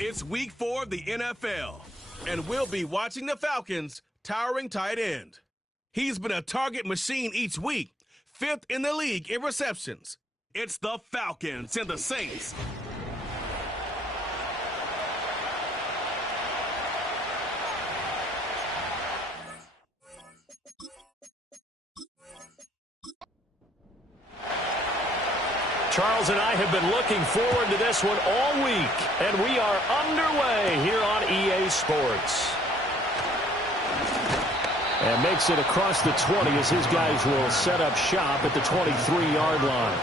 It's week 4 of the NFL, and we'll be watching the Falcons' towering tight end. He's been a target machine each week, 5th in the league in receptions. It's the Falcons and the Saints. Charles and I have been looking forward to this one all week, and we are underway here on EA Sports. And makes it across the 20 as his guys will set up shop at the 23-yard line.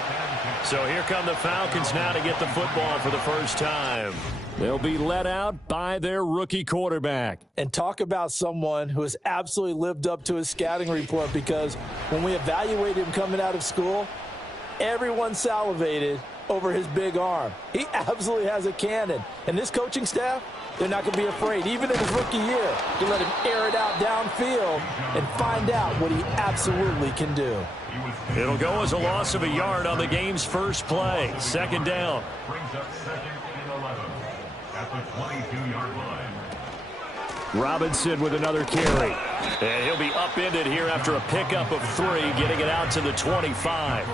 So here come the Falcons now to get the football for the first time. They'll be led out by their rookie quarterback. And talk about someone who has absolutely lived up to his scouting report, because when we evaluated him coming out of school, everyone salivated over his big arm. He absolutely has a cannon. And this coaching staff, they're not going to be afraid, even in his rookie year, to let him air it out downfield and find out what he absolutely can do. It'll go as a loss of a yard on the game's first play. Second down. Brings up 2nd and 11 at the 22-yard line. Robinson with another carry. And he'll be upended here after a pickup of 3, getting it out to the 25.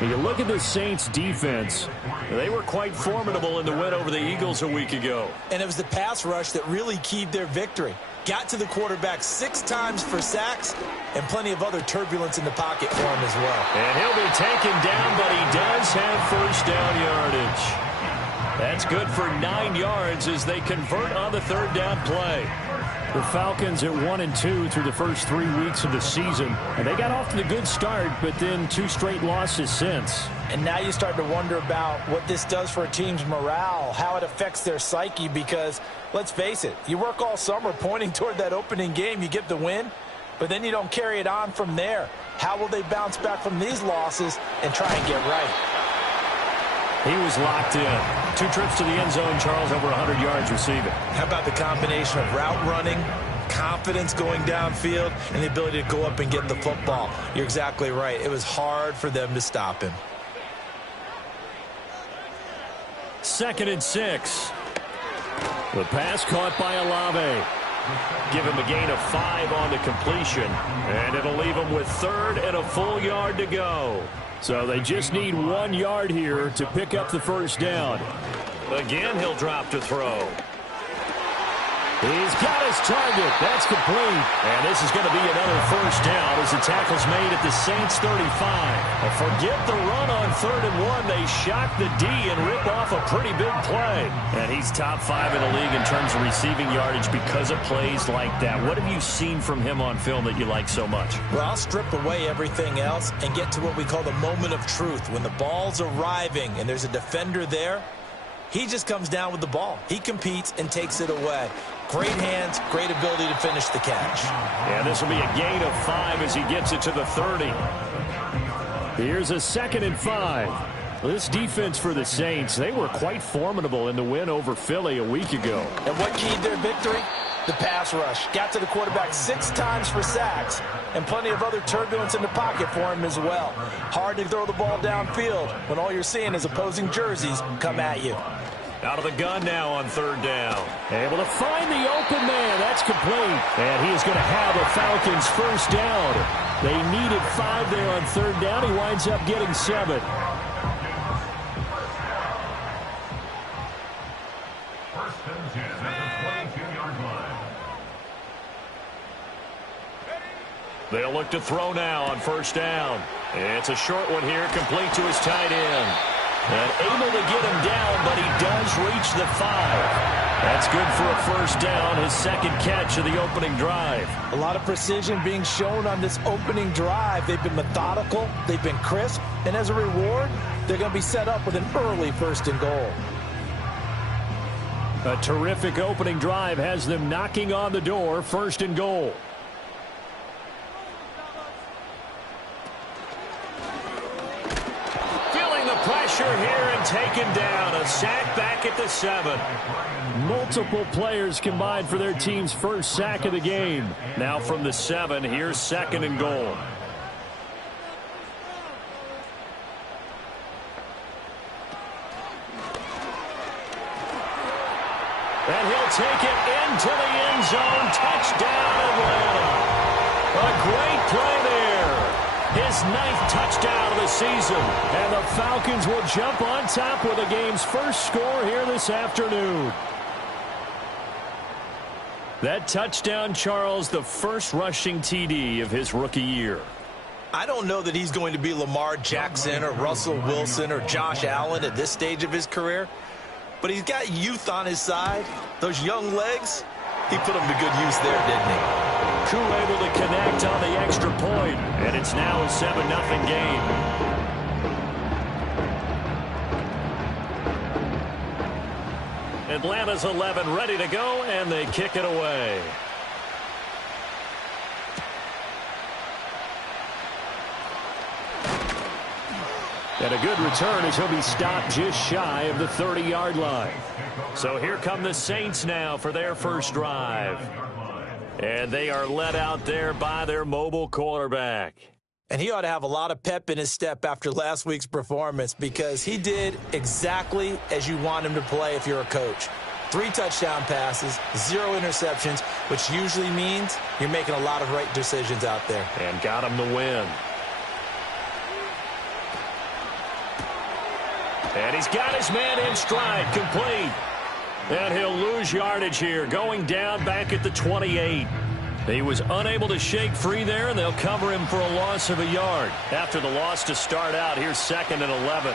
When you look at the Saints defense, they were quite formidable in the win over the Eagles a week ago. And it was the pass rush that really keyed their victory. Got to the quarterback 6 times for sacks and plenty of other turbulence in the pocket for him as well. And he'll be taken down, but he does have first down yardage. That's good for 9 yards as they convert on the third down play. The Falcons at 1-2 through the first 3 weeks of the season. And they got off to the good start, but then 2 straight losses since. And now you start to wonder about what this does for a team's morale, how it affects their psyche, because let's face it, you work all summer pointing toward that opening game, you get the win, but then you don't carry it on from there. How will they bounce back from these losses and try and get right? He was locked in. 2 trips to the end zone, Charles, over 100 yards receiving. How about the combination of route running, confidence going downfield, and the ability to go up and get the football? You're exactly right. It was hard for them to stop him. 2nd and 6. The pass caught by Olave. Give him a gain of 5 on the completion, and it'll leave him with 3rd and a full yard to go. So they just need 1 yard here to pick up the first down. Again, he'll drop to throw. He's got his target. That's complete. And this is going to be another first down as the tackle's made at the Saints 35. Forget the run on 3rd and 1. They shock the D and rip off a pretty big play. And he's top 5 in the league in terms of receiving yardage because of plays like that. What have you seen from him on film that you like so much? Well, I'll strip away everything else and get to what we call the moment of truth. When the ball's arriving and there's a defender there, he just comes down with the ball. He competes and takes it away. Great hands, great ability to finish the catch. And this will be a gain of 5 as he gets it to the 30. Here's a 2nd and 5. This defense for the Saints, they were quite formidable in the win over Philly a week ago. And what keyed their victory? The pass rush. Got to the quarterback 6 times for sacks and plenty of other turbulence in the pocket for him as well. Hard to throw the ball downfield when all you're seeing is opposing jerseys come at you. Out of the gun now on third down. Able to find the open man. That's complete. And he is going to have a Falcons first down. They needed 5 there on third down. He winds up getting 7. First and 10 at the 22-yard line. They'll look to throw now on first down. It's a short one here, complete to his tight end. And able to get him down, but he does reach the 5. That's good for a first down, his second catch of the opening drive. A lot of precision being shown on this opening drive. They've been methodical, they've been crisp, and as a reward, they're going to be set up with an early first and goal. A terrific opening drive has them knocking on the door, first and goal. Pressure here and taken down. A sack back at the 7. Multiple players combined for their team's first sack of the game. Now from the 7, here's second and goal. And he'll take it into the end zone. Touchdown, Atlanta. A great play there. His 9th touchdown of the season. And the Falcons will jump on top with the game's first score here this afternoon. That touchdown, Charles, the first rushing TD of his rookie year. I don't know that he's going to be Lamar Jackson or Russell Wilson or Josh Allen at this stage of his career, but he's got youth on his side. Those young legs, he put them to good use there, didn't he? Koo able to connect on the extra point, and it's now a 7-0 game. Atlanta's 11 ready to go, and they kick it away. And a good return as he'll be stopped just shy of the 30-yard line. So here come the Saints now for their first drive. And they are led out there by their mobile quarterback. And he ought to have a lot of pep in his step after last week's performance, because he did exactly as you want him to play if you're a coach. 3 touchdown passes, 0 interceptions, which usually means you're making a lot of right decisions out there. And got him the win. And he's got his man in stride, complete. And he'll lose yardage here, going down back at the 28. He was unable to shake free there, and they'll cover him for a loss of a yard. After the loss to start out, here's second and 11.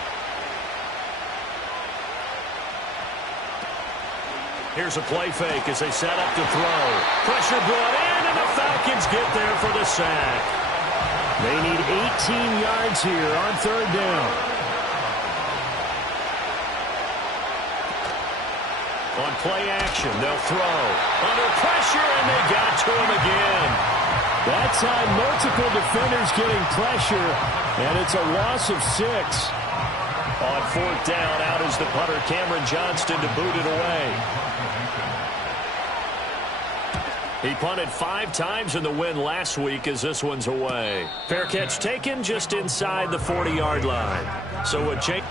Here's a play fake as they set up to throw. Pressure brought in, and the Falcons get there for the sack. They need 18 yards here on third down. On play action, they'll throw. Under pressure, and they got to him again. That time, multiple defenders getting pressure, and it's a loss of 6. On fourth down, out is the punter, Cameron Johnston, to boot it away. He punted 5 times in the win last week as this one's away. Fair catch taken just inside the 40-yard line. So a change.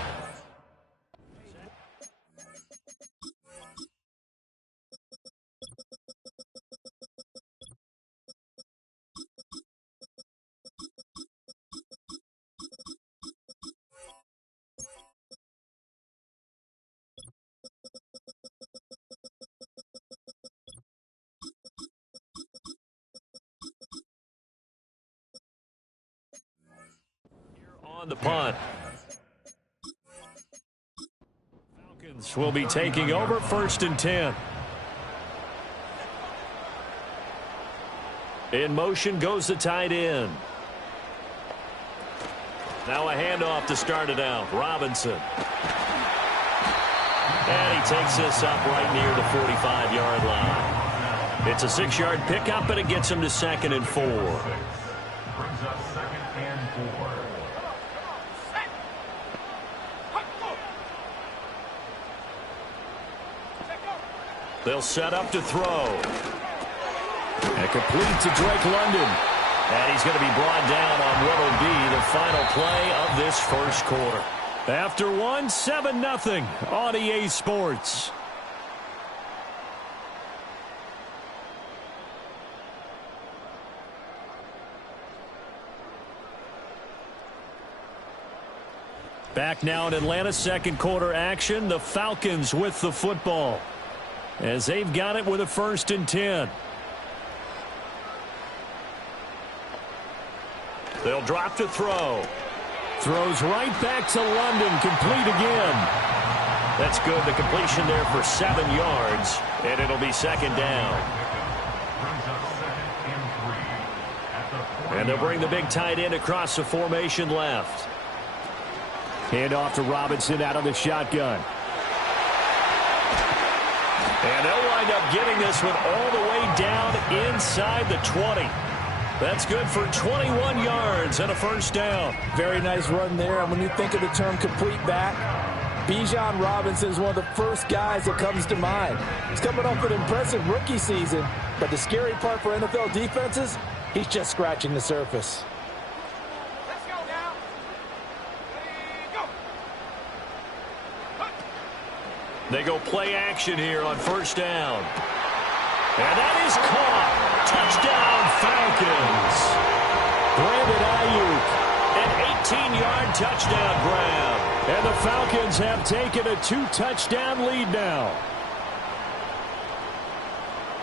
On the punt. Falcons will be taking over first and 10. In motion goes the tight end. Now a handoff to start it out. Robinson. And he takes this up right near the 45-yard line. It's a 6-yard pickup, and it gets him to second and 4. Brings up second and 4. They'll set up to throw. And complete to Drake London. And he's going to be brought down on what will be the final play of this first quarter. After one, 7-0 on EA Sports. Back now in Atlanta, second quarter action. The Falcons with the football as they've got it with a 1st and 10. They'll drop to throw. Throws right back to London. Complete again. That's good. The completion there for 7 yards. And it'll be 2nd down. And they'll bring the big tight end across the formation left. Hand off to Robinson out of the shotgun. And they'll wind up getting this one all the way down inside the 20. That's good for 21 yards and a 1st down. Very nice run there. And when you think of the term complete back, Bijan Robinson is one of the first guys that comes to mind. He's coming off an impressive rookie season, but the scary part for NFL defenses, he's just scratching the surface. Let's go now. They go play action here on 1st down. And that is caught. Touchdown, Falcons. Brandon Ayuk, an 18-yard touchdown grab. And the Falcons have taken a 2-touchdown lead now.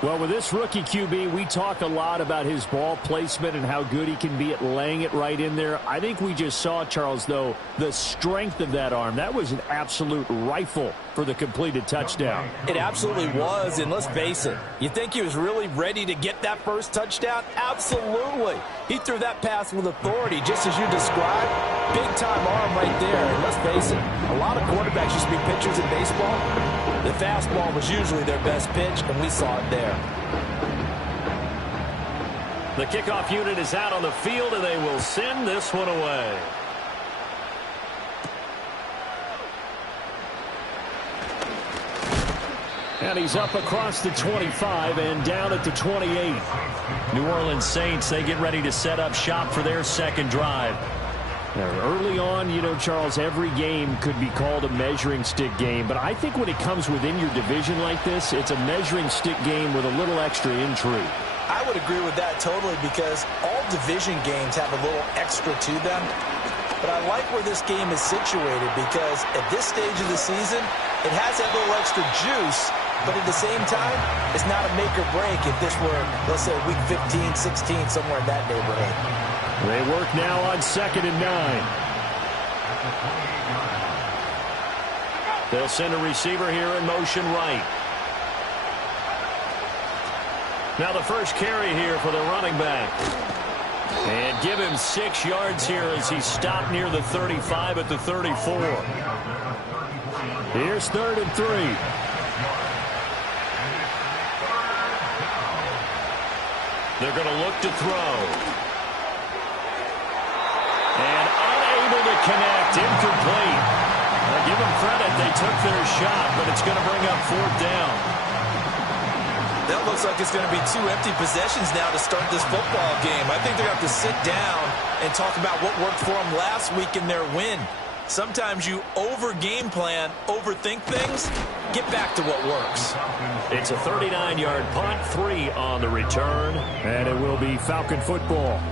Well, with this rookie QB, we talk a lot about his ball placement and how good he can be at laying it right in there. I think we just saw, Charles, though, the strength of that arm. That was an absolute rifle for the completed touchdown. It absolutely was, and let's face it, you think he was really ready to get that first touchdown? Absolutely. He threw that pass with authority, just as you described. Big-time arm right there, and let's face it, a lot of quarterbacks used to be pitchers in baseball. The fastball was usually their best pitch, and we saw it there. The kickoff unit is out on the field, and they will send this one away. And he's up across the 25 and down at the 28. New Orleans Saints, they get ready to set up shop for their second drive. Early on, you know, Charles, every game could be called a measuring stick game. But I think when it comes within your division like this, it's a measuring stick game with a little extra intrigue. I would agree with that totally because all division games have a little extra to them. But I like where this game is situated because at this stage of the season, it has that little extra juice. But at the same time, it's not a make or break if this were, let's say, week 15, 16, somewhere in that neighborhood. They work now on 2nd and 9. They'll send a receiver here in motion right. Now the first carry here for the running back. And give him 6 yards here as he stopped near the 35 at the 34. Here's 3rd and 3. They're going to look to throw. And unable to connect, incomplete. Now give them credit, they took their shot, but it's going to bring up 4th down. That looks like it's going to be 2 empty possessions now to start this football game. I think they're going to have to sit down and talk about what worked for them last week in their win. Sometimes you over-game plan, overthink things, get back to what works. It's a 39-yard punt, 3 on the return, and it will be Falcon football.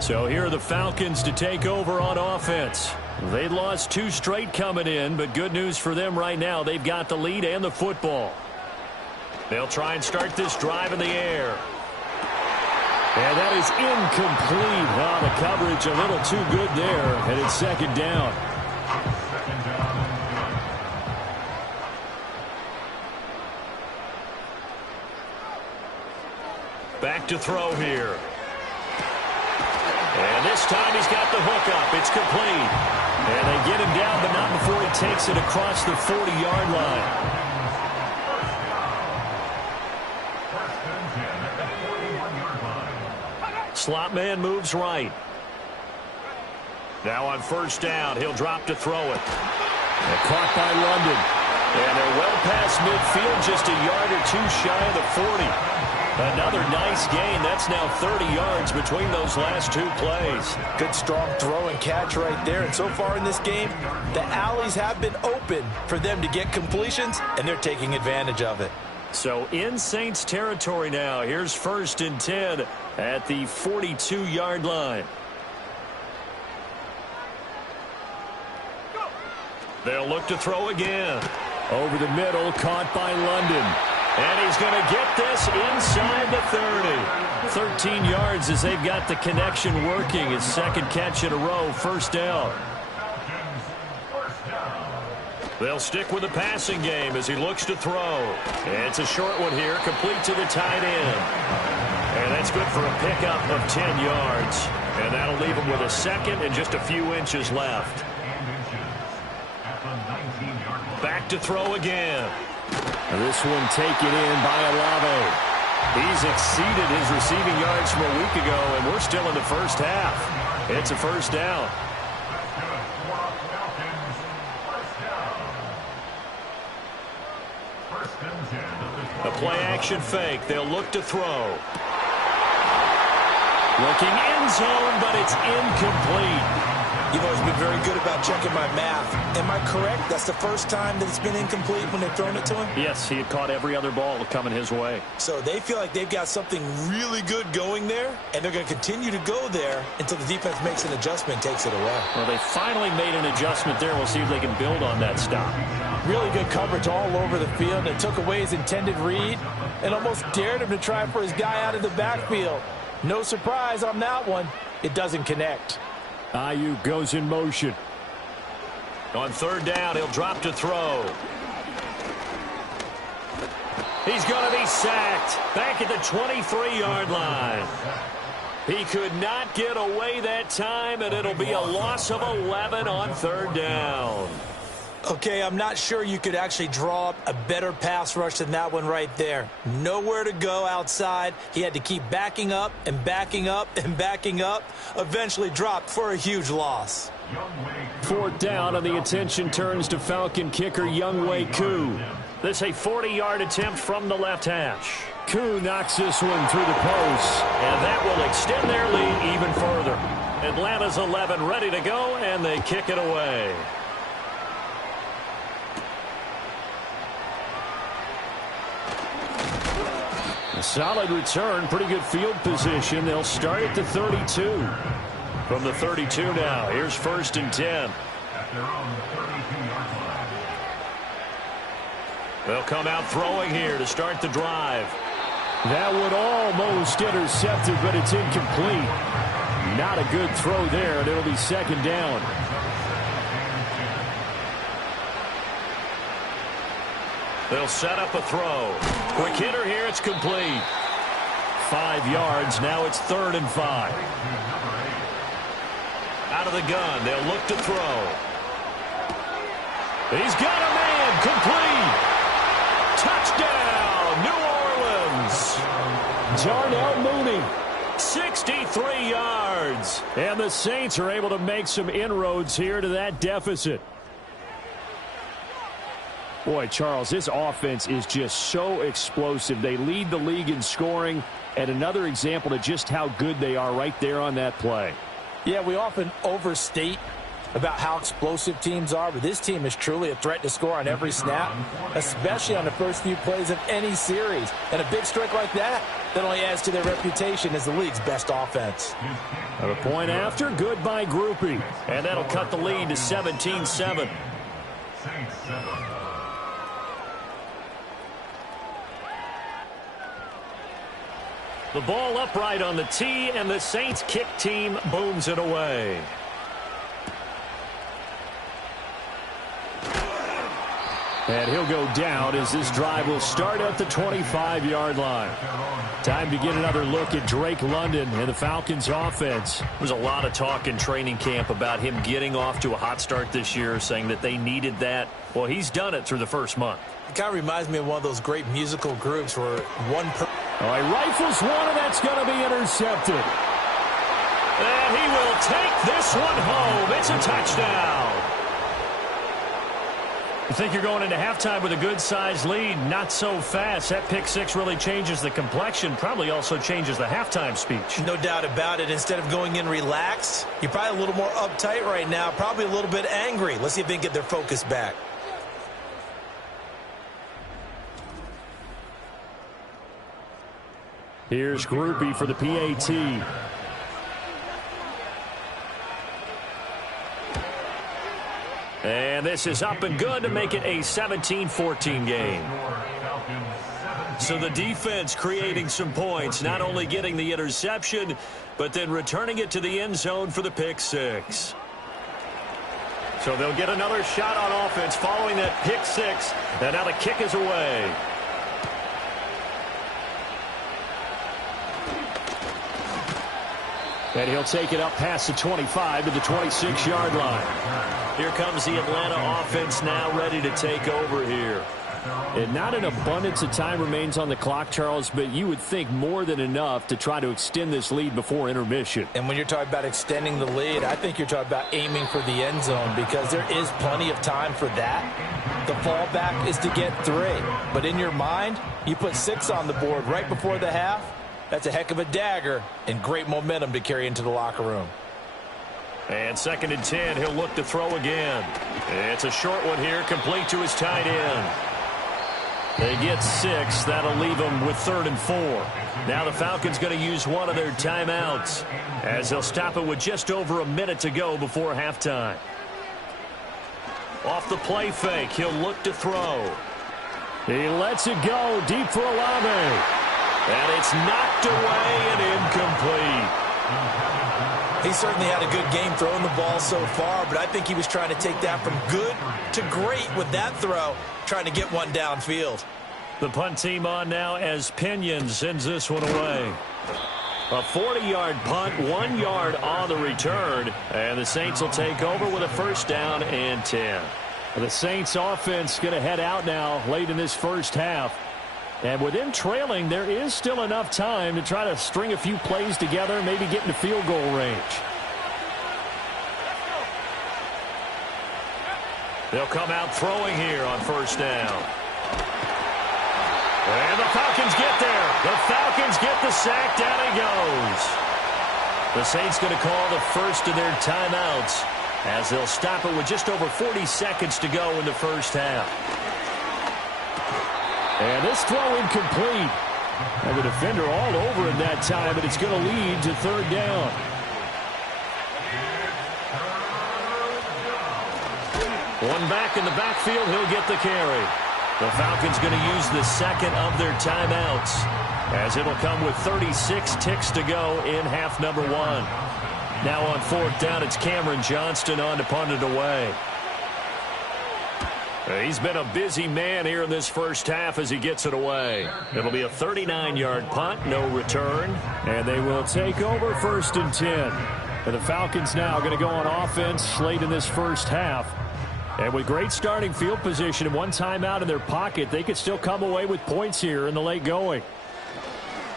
So here are the Falcons to take over on offense. They lost 2 straight coming in, but good news for them right now. They've got the lead and the football. They'll try and start this drive in the air. And that is incomplete. Oh, the coverage a little too good there, and it's 2nd down. Back to throw here. And this time he's got the hook up. It's complete. And they get him down, but not before he takes it across the 40-yard line. Slot man moves right. Now on 1st down, he'll drop to throw it. And caught by London. And they're well past midfield, just a yard or 2 shy of the 40. Another nice gain. That's now 30 yards between those last two plays. Good strong throw and catch right there. And so far in this game, the alleys have been open for them to get completions, and they're taking advantage of it. So in Saints territory now. Here's 1st and 10 at the 42-yard line. They'll look to throw again. Over the middle, caught by London. And he's going to get this inside the 30. 13 yards as they've got the connection working. His second catch in a row, 1st down. They'll stick with the passing game as he looks to throw. It's a short one here, complete to the tight end. And that's good for a pickup of 10 yards. And that'll leave him with a second and just a few inches left. Back to throw again. This one taken in by Olave. He's exceeded his receiving yards from a week ago, and we're still in the first half. It's a 1st down. A play-action fake. They'll look to throw. Looking end zone, but it's incomplete. You've always been very good about checking my math. Am I correct? That's the first time that it's been incomplete when they've thrown it to him? Yes, he had caught every other ball coming his way. So they feel like they've got something really good going there, and they're going to continue to go there until the defense makes an adjustment and takes it away. Well, they finally made an adjustment there. We'll see if they can build on that stop. Really good coverage all over the field. It took away his intended read and almost dared him to try for his guy out of the backfield. No surprise on that one. It doesn't connect. Ayuk goes in motion. On 3rd down, he'll drop to throw. He's going to be sacked back at the 23-yard line. He could not get away that time, and it'll be a loss of 11 on 3rd down. Okay, I'm not sure you could actually draw up a better pass rush than that one right there. Nowhere to go outside. He had to keep backing up and backing up and backing up. Eventually dropped for a huge loss. 4th down, and the attention turns to Falcon kicker Younghoe Koo. This a 40-yard attempt from the left hash. Koo knocks this one through the post. And that will extend their lead even further. Atlanta's 11 ready to go, and they kick it away. A solid return, pretty good field position. They'll start at the 32. From the 32 now, here's 1st and 10. At their own 32-yard line. They'll come out throwing here to start the drive. That would almost intercepted, but it's incomplete. Not a good throw there, and it'll be 2nd down. They'll set up a throw. Quick hitter here, it's complete. 5 yards, now it's 3rd and 5. Out of the gun, they'll look to throw. He's got a man, complete. Touchdown, New Orleans. Darnell Mooney. 63 yards. And the Saints are able to make some inroads here to that deficit. Boy, Charles, this offense is just so explosive. They lead the league in scoring, and another example of just how good they are right there on that play. Yeah, we often overstate about how explosive teams are, but this team is truly a threat to score on every snap, especially on the first few plays of any series. And a big strike like that only adds to their reputation as the league's best offense. A point after, good by Groupie. And that'll cut the lead to 17-7. Saints 7. The ball upright on the tee, and the Saints kick team booms it away. And he'll go down as this drive will start at the 25-yard line. Time to get another look at Drake London and the Falcons offense. There's a lot of talk in training camp about him getting off to a hot start this year, saying that they needed that. Well, he's done it through the first month. It kind of reminds me of one of those great musical groups where one person... Oh, he rifles one, and that's going to be intercepted. And he will take this one home. It's a touchdown. I think you're going into halftime with a good-sized lead. Not so fast. That pick six really changes the complexion. Probably also changes the halftime speech. No doubt about it. Instead of going in relaxed, you're probably a little more uptight right now. Probably a little bit angry. Let's see if they can get their focus back. Here's Groupie for the PAT. And this is up and good to make it a 17-14 game. So the defense creating some points, not only getting the interception, but then returning it to the end zone for the pick six. So they'll get another shot on offense following that pick six, and now the kick is away. And he'll take it up past the 25 to the 26-yard line. Here comes the Atlanta offense now ready to take over here. And not an abundance of time remains on the clock, Charles, but you would think more than enough to try to extend this lead before intermission. And when you're talking about extending the lead, I think you're talking about aiming for the end zone because there is plenty of time for that. The fallback is to get 3. But in your mind, you put 6 on the board right before the half. That's a heck of a dagger and great momentum to carry into the locker room. And 2nd and 10, he'll look to throw again. It's a short one here, complete to his tight end. They get 6. That'll leave them with 3rd and 4. Now the Falcons going to use one of their timeouts as they'll stop it with just over a minute to go before halftime. Off the play fake, he'll look to throw. He lets it go deep for Olave. And it's knocked away and incomplete. He certainly had a good game throwing the ball so far, but I think he was trying to take that from good to great with that throw, trying to get one downfield. The punt team on now as Pinion sends this one away. A 40-yard punt, 1 yard on the return, and the Saints will take over with a 1st down and 10. The Saints offense going to head out now late in this first half. And with them trailing, there is still enough time to try to string a few plays together, maybe get into field goal range. They'll come out throwing here on 1st down. And the Falcons get there. The Falcons get the sack. Down he goes. The Saints going to call the first of their timeouts as they'll stop it with just over 40 seconds to go in the first half. And this throw incomplete. And the defender all over it that time, but it's going to lead to 3rd down. One back in the backfield, he'll get the carry. The Falcons going to use the 2nd of their timeouts as it'll come with 36 ticks to go in half number 1. Now on 4th down, it's Cameron Johnston on to punt it away. He's been a busy man here in this first half as he gets it away. It'll be a 39-yard punt, no return. And they will take over 1st and 10. And the Falcons now going to go on offense late in this first half. And with great starting field position and one timeout in their pocket, they could still come away with points here in the late going.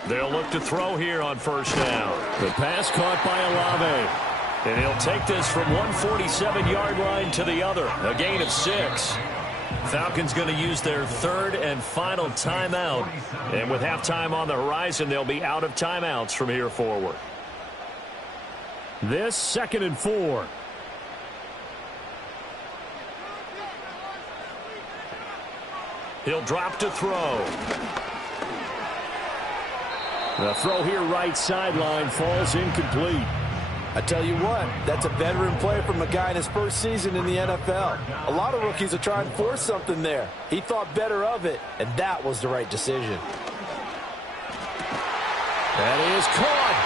They'll look to throw here on 1st down. The pass caught by Olave. And he'll take this from 147-yard line to the other. A gain of 6. Falcons going to use their 3rd and final timeout. And with halftime on the horizon, they'll be out of timeouts from here forward. This 2nd and 4. He'll drop to throw. The throw here right sideline falls incomplete. I tell you what, that's a veteran play from a guy in his first season in the NFL. A lot of rookies are trying to force something there. He thought better of it, and that was the right decision. That is caught.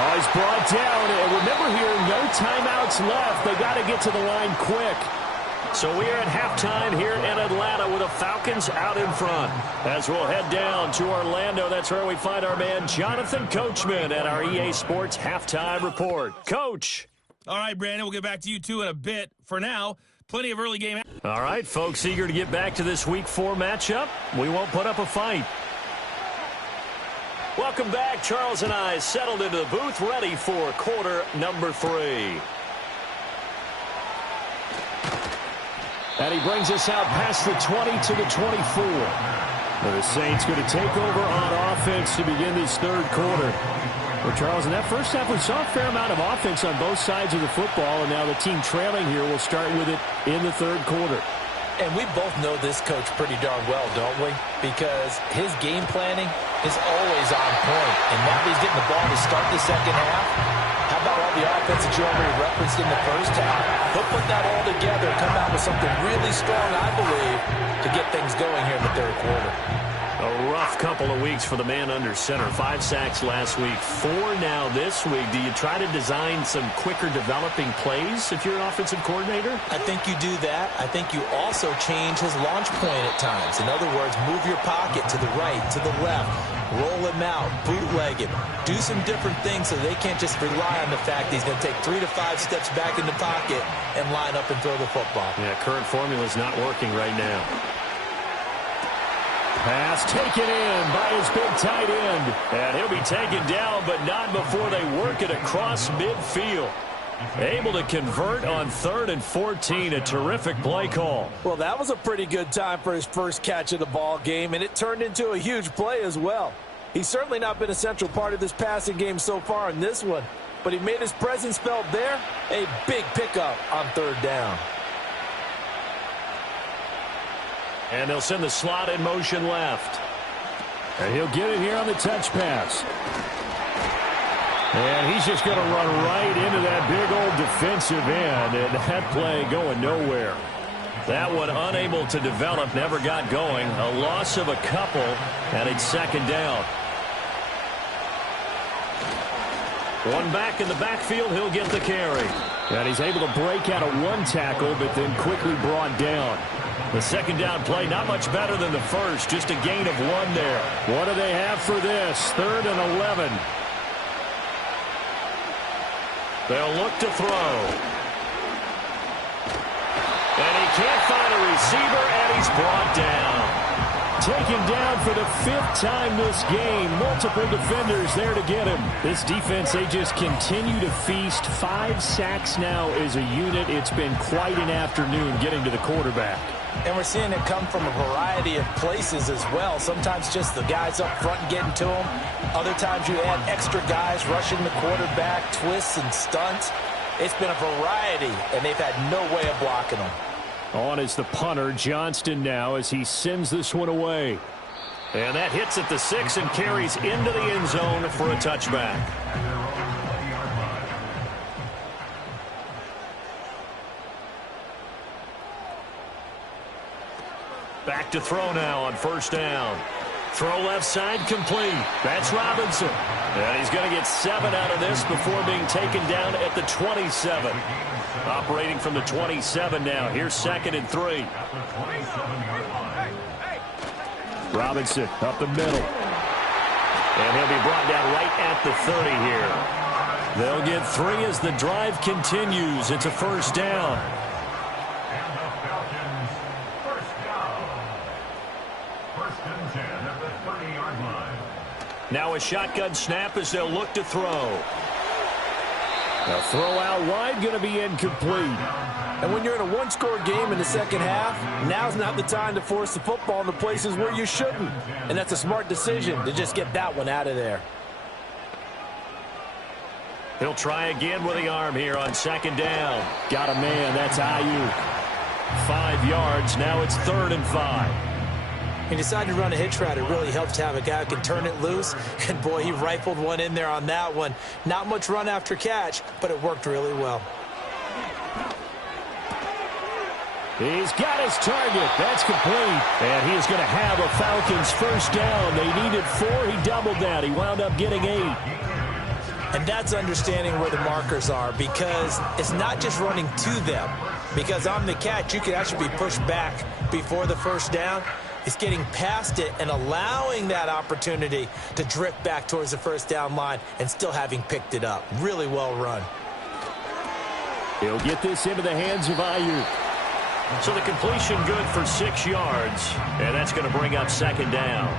Oh, he's brought down. And remember here, no timeouts left. They got to get to the line quick. So we are at halftime here in Atlanta with the Falcons out in front. As we'll head down to Orlando, that's where we find our man Jonathan Coachman at our EA Sports Halftime Report. Coach. All right, Brandon, we'll get back to you two in a bit. For now, plenty of early game. All right, folks, eager to get back to this Week 4 matchup. We won't put up a fight. Welcome back. Charles and I settled into the booth, ready for quarter number 3. And he brings us out past the 20 to the 24. The Saints going to take over on offense to begin this third quarter. Well, Charles, in that first half, we saw a fair amount of offense on both sides of the football, and now the team trailing here will start with it in the third quarter. And we both know this coach pretty darn well, don't we? Because his game planning is always on point. And now he's getting the ball to start the second half. How about all the offense that you already referenced in the first half? He'll put that all together and come out with something really strong, I believe, to get things going here in the third quarter. A rough couple of weeks for the man under center. 5 sacks last week, 4 now this week. Do you try to design some quicker developing plays if you're an offensive coordinator? I think you do that. I think you also change his launch point at times. In other words, move your pocket to the right, to the left, roll him out, bootleg him, do some different things so they can't just rely on the fact that he's going to take 3 to 5 steps back in the pocket and line up and throw the football. Yeah, current formula is not working right now. Pass taken in by his big tight end. And he'll be taken down, but not before they work it across midfield. Able to convert on 3rd and 14. A terrific play call. Well, that was a pretty good time for his first catch of the ball game, and it turned into a huge play as well. He's certainly not been a central part of this passing game so far in this one, but he made his presence felt there. A big pickup on 3rd down. And they'll send the slot in motion left. And he'll get it here on the touch pass. And he's just going to run right into that big old defensive end. And that play going nowhere. That one unable to develop, never got going. A loss of a couple, and it's 2nd down. One back in the backfield, he'll get the carry. And he's able to break out of 1 tackle, but then quickly brought down. The 2nd down play, not much better than the first, just a gain of 1 there. What do they have for this? 3rd and 11. They'll look to throw. And he can't find a receiver, and he's brought down. Taken down for the 5th time this game. Multiple defenders there to get him. This defense, they just continue to feast. 5 sacks now as a unit. It's been quite an afternoon getting to the quarterback. And we're seeing it come from a variety of places as well. Sometimes just the guys up front getting to him. Other times you add extra guys rushing the quarterback, twists and stunts. It's been a variety, and they've had no way of blocking them. On is the punter, Johnston, now as he sends this one away. And that hits at the 6 and carries into the end zone for a touchback. Back to throw now on 1st down. Throw left side complete. That's Robinson. And he's going to get 7 out of this before being taken down at the 27. Operating from the 27 now. Here's 2nd and 3. Robinson up the middle. And he'll be brought down right at the 30 here. They'll get 3 as the drive continues. It's a 1st down. Now a shotgun snap as they'll look to throw. A throw out wide, going to be incomplete. And when you're in a 1-score game in the second half, now's not the time to force the football in the places where you shouldn't. And that's a smart decision to just get that one out of there. He'll try again with the arm here on 2nd down. Got a man, that's Ayuk. 5 yards, now it's 3rd and 5. He decided to run a hitch route. It really helps to have a guy who can turn it loose. And, boy, he rifled one in there on that one. Not much run after catch, but it worked really well. He's got his target. That's complete. And he is going to have a Falcons 1st down. They needed 4. He doubled that. He wound up getting 8. And that's understanding where the markers are, because it's not just running to them. Because on the catch, you can actually be pushed back before the 1st down. It's getting past it and allowing that opportunity to drift back towards the 1st down line and still having picked it up. Really well run. He'll get this into the hands of Ayuk. So the completion good for 6 yards, and that's going to bring up 2nd down.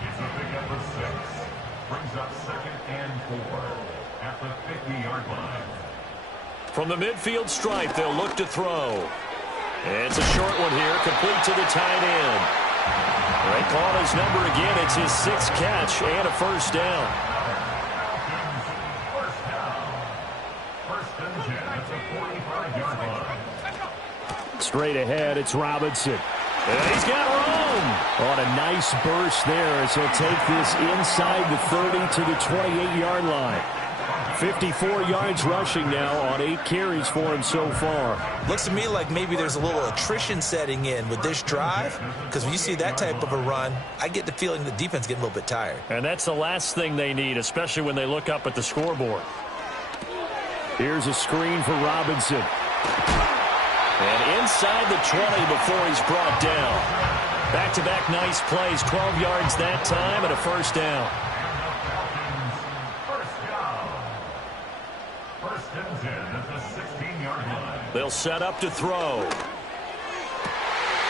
It's a pickup of 6. Brings up 2nd and 4 at the 50-yard line. From the midfield stripe, they'll look to throw. It's a short one here, complete to the tight end. They call his number again. It's his 6th catch and a first down. First and 10 at the 45-yard line. Straight ahead, it's Robinson. And he's got room. On a nice burst there as he'll take this inside the 30 to the 28-yard line. 54 yards rushing now on 8 carries for him so far. Looks to me like maybe there's a little attrition setting in with this drive, because when you see that type of a run, I get the feeling the defense getting a little bit tired. And that's the last thing they need, especially when they look up at the scoreboard. Here's a screen for Robinson. And inside the 20 before he's brought down. Back-to-back nice plays, 12 yards that time and a first down. First and 10 at the 16-yard line. They'll set up to throw.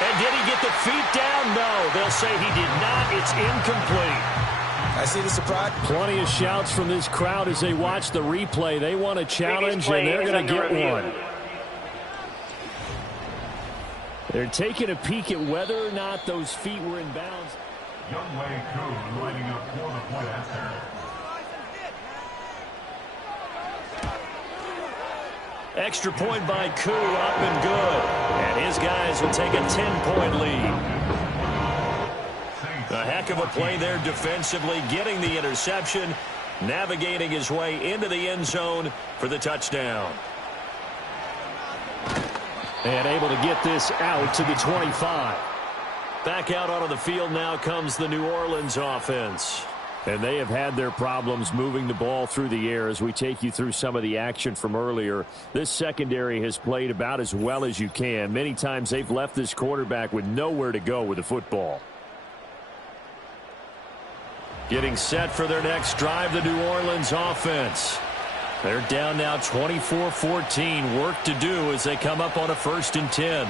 And did he get the feet down? No. They'll say he did not. It's incomplete. I see the surprise. Plenty of shouts from this crowd as they watch the replay. They want a challenge, and they're going to get one. They're taking a peek at whether or not those feet were in bounds. Youngway Koo lining up for the point after. Extra point by Koo, up and good. And his guys will take a 10-point lead. A heck of a play there defensively, getting the interception, navigating his way into the end zone for the touchdown. And able to get this out to the 25. Back out onto the field now comes the New Orleans offense. And they have had their problems moving the ball through the air as we take you through some of the action from earlier. This secondary has played about as well as you can. Many times they've left this quarterback with nowhere to go with the football. Getting set for their next drive, the New Orleans offense. They're down now 24-14. Work to do as they come up on a 1st and 10.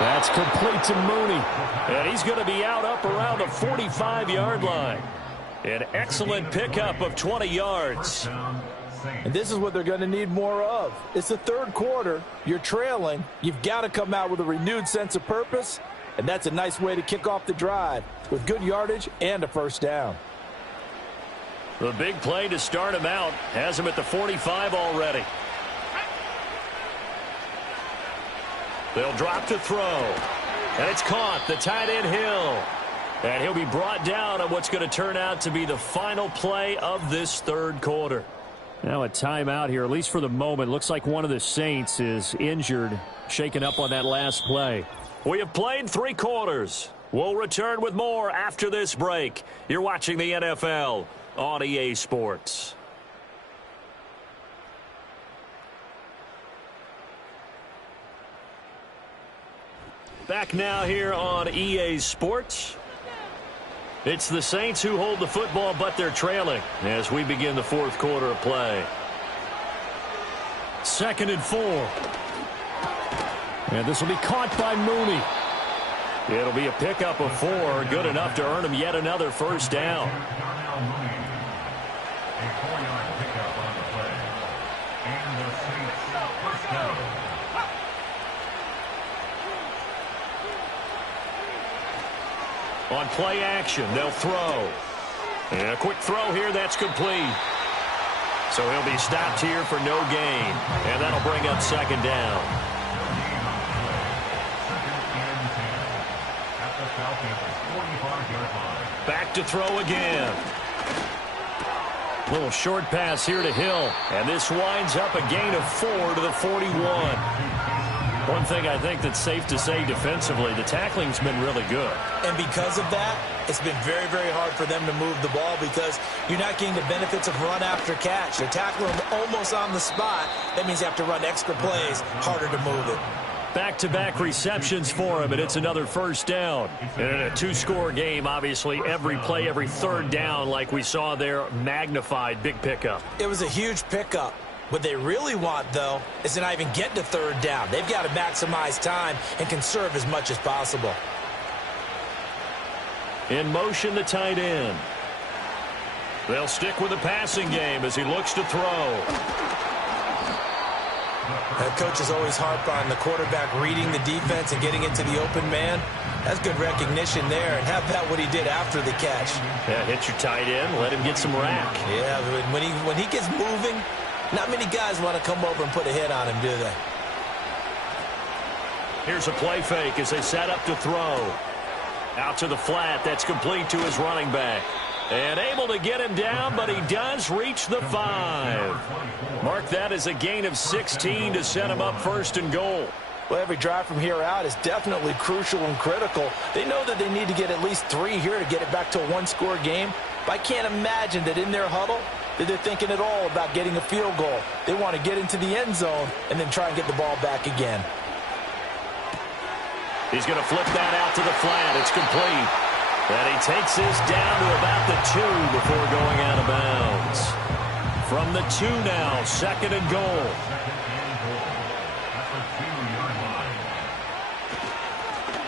That's complete to Mooney. And he's going to be out up around the 45-yard line. An excellent pickup of 20 yards. And this is what they're going to need more of. It's the 3rd quarter. You're trailing. You've got to come out with a renewed sense of purpose. And that's a nice way to kick off the drive with good yardage and a first down. The big play to start him out has him at the 45 already. They'll drop to throw. And it's caught. The tight end Hill. And he'll be brought down on what's going to turn out to be the final play of this 3rd quarter. Now a timeout here, at least for the moment. Looks like one of the Saints is injured, shaken up on that last play. We have played 3 quarters. We'll return with more after this break. You're watching the NFL on EA Sports. Back now here on EA Sports. It's the Saints who hold the football, but they're trailing as we begin the 4th quarter of play. 2nd and 4. And this will be caught by Mooney. It'll be a pickup of 4, good enough to earn him yet another first down. On play action, they'll throw. And a quick throw here, that's complete. So he'll be stopped here for no gain. And that'll bring up 2nd down. Back to throw again. Little short pass here to Hill. And this winds up a gain of 4 to the 41. One thing I think that's safe to say defensively, the tackling's been really good. And because of that, it's been very, very hard for them to move the ball because you're not getting the benefits of run after catch. They're tackling them almost on the spot. That means you have to run extra plays, harder to move it. Back-to-back receptions for him, and it's another first down. And in a 2-score game, obviously, every play, every 3rd down, like we saw there, magnified, big pickup. It was a huge pickup. What they really want, though, is to not even get to 3rd down. They've got to maximize time and conserve as much as possible. In motion, the tight end. They'll stick with the passing game as he looks to throw. Coaches always harp on the quarterback reading the defense and getting into the open man. That's good recognition there, and have that what he did after the catch. Yeah, hit your tight end, let him get some rack. Yeah, when he gets moving, not many guys want to come over and put a hit on him, do they? Here's a play fake as they set up to throw. Out to the flat, that's complete to his running back. And able to get him down, but he does reach the 5. Mark that as a gain of 16 to set him up 1st and goal. Well, every drive from here out is definitely crucial and critical. They know that they need to get at least 3 here to get it back to a one-score game. But I can't imagine that in their huddle that they're thinking at all about getting a field goal. They want to get into the end zone and then try and get the ball back again. He's going to flip that out to the flat. It's complete. And he takes this down to about the 2 before going out of bounds. From the 2 now, 2nd and goal.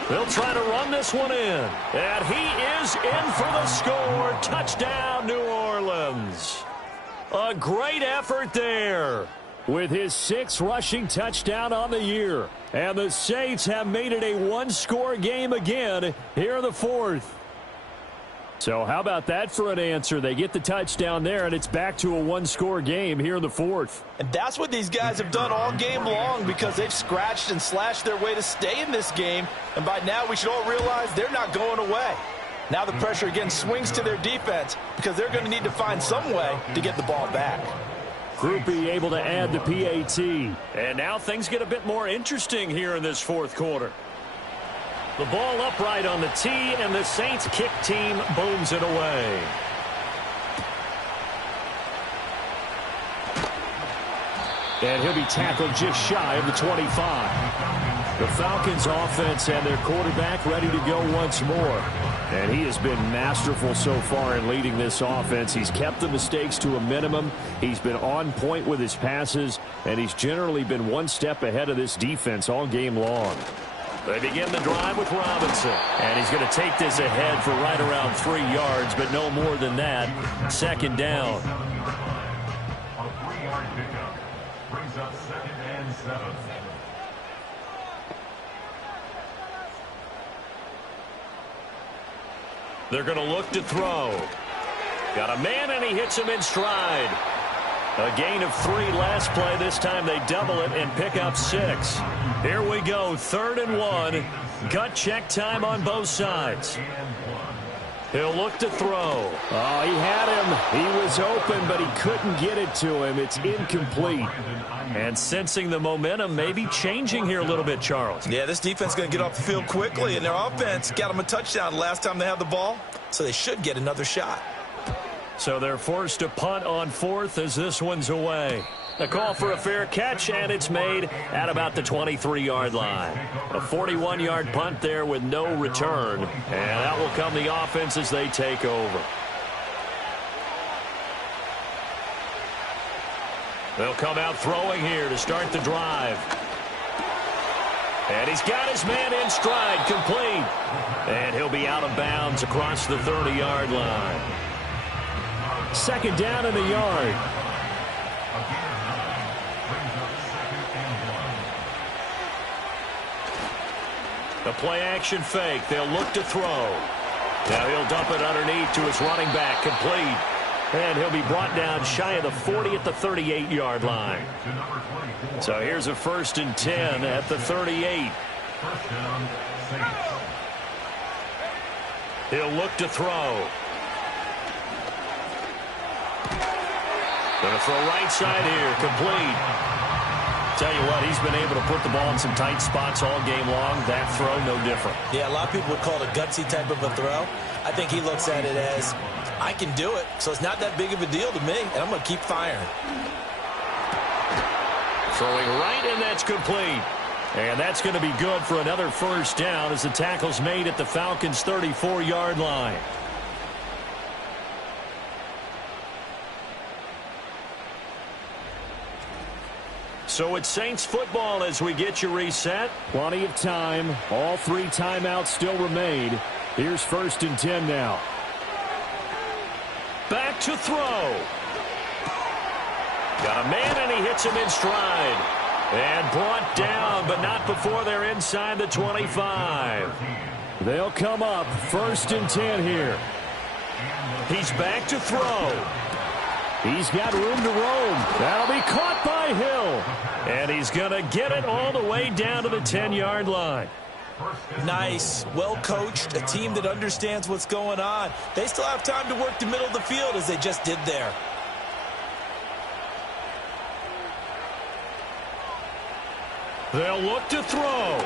They'll try to run this one in. And he is in for the score. Touchdown, New Orleans. A great effort there. With his 6th rushing touchdown on the year. And the Saints have made it a one-score game again here in the 4th. So how about that for an answer? They get the touchdown there, and it's back to a one-score game here in the 4th. And that's what these guys have done all game long, because they've scratched and slashed their way to stay in this game. And by now we should all realize they're not going away. Now the pressure again swings to their defense, because they're going to need to find some way to get the ball back. Group E able to add the PAT. And now things get a bit more interesting here in this 4th quarter. The ball upright on the tee, and the Saints kick team booms it away. And he'll be tackled just shy of the 25. The Falcons offense and their quarterback ready to go once more. And he has been masterful so far in leading this offense. He's kept the mistakes to a minimum. He's been on point with his passes, and he's generally been one step ahead of this defense all game long. They begin the drive with Robinson. And he's going to take this ahead for right around 3 yards, but no more than that. 2nd down. A 3-yard pickup brings up 2nd and 7. They're going to look to throw. Got a man, and he hits him in stride. A gain of 3 last play. This time they double it and pick up 6. Here we go, 3rd and 1. Gut check time on both sides. He'll look to throw. Oh, he had him. He was open, but he couldn't get it to him. It's incomplete. And sensing the momentum maybe changing here a little bit, Charles. Yeah, this defense is going to get off the field quickly, and their offense got them a touchdown last time they had the ball, so they should get another shot. So they're forced to punt on 4th as this one's away. A call for a fair catch, and it's made at about the 23-yard line. A 41-yard punt there with no return. And out will come the offense as they take over. They'll come out throwing here to start the drive. And he's got his man in stride, complete. And he'll be out of bounds across the 30-yard line. 2nd down in the yard. The play-action fake. They'll look to throw. Now he'll dump it underneath to his running back, complete. And he'll be brought down shy of the 40 at the 38-yard line. So here's a 1st and 10 at the 38. He'll look to throw. Going to throw right side here, complete. Tell you what, he's been able to put the ball in some tight spots all game long. That throw, no different. Yeah, a lot of people would call it a gutsy type of a throw. I think he looks at it as, I can do it, so it's not that big of a deal to me, and I'm going to keep firing. Throwing right, and that's complete. And that's going to be good for another 1st down as the tackle's made at the Falcons' 34-yard line. So it's Saints football as we get you reset. Plenty of time. All 3 timeouts still remain. Here's 1st and 10 now. Back to throw. Got a man, and he hits him in stride. And brought down, but not before they're inside the 25. They'll come up 1st and 10 here. He's back to throw. He's got room to roam. That'll be caught by Hill. And he's going to get it all the way down to the 10-yard line. Nice, well coached, a team that understands what's going on. They still have time to work the middle of the field as they just did there. They'll look to throw.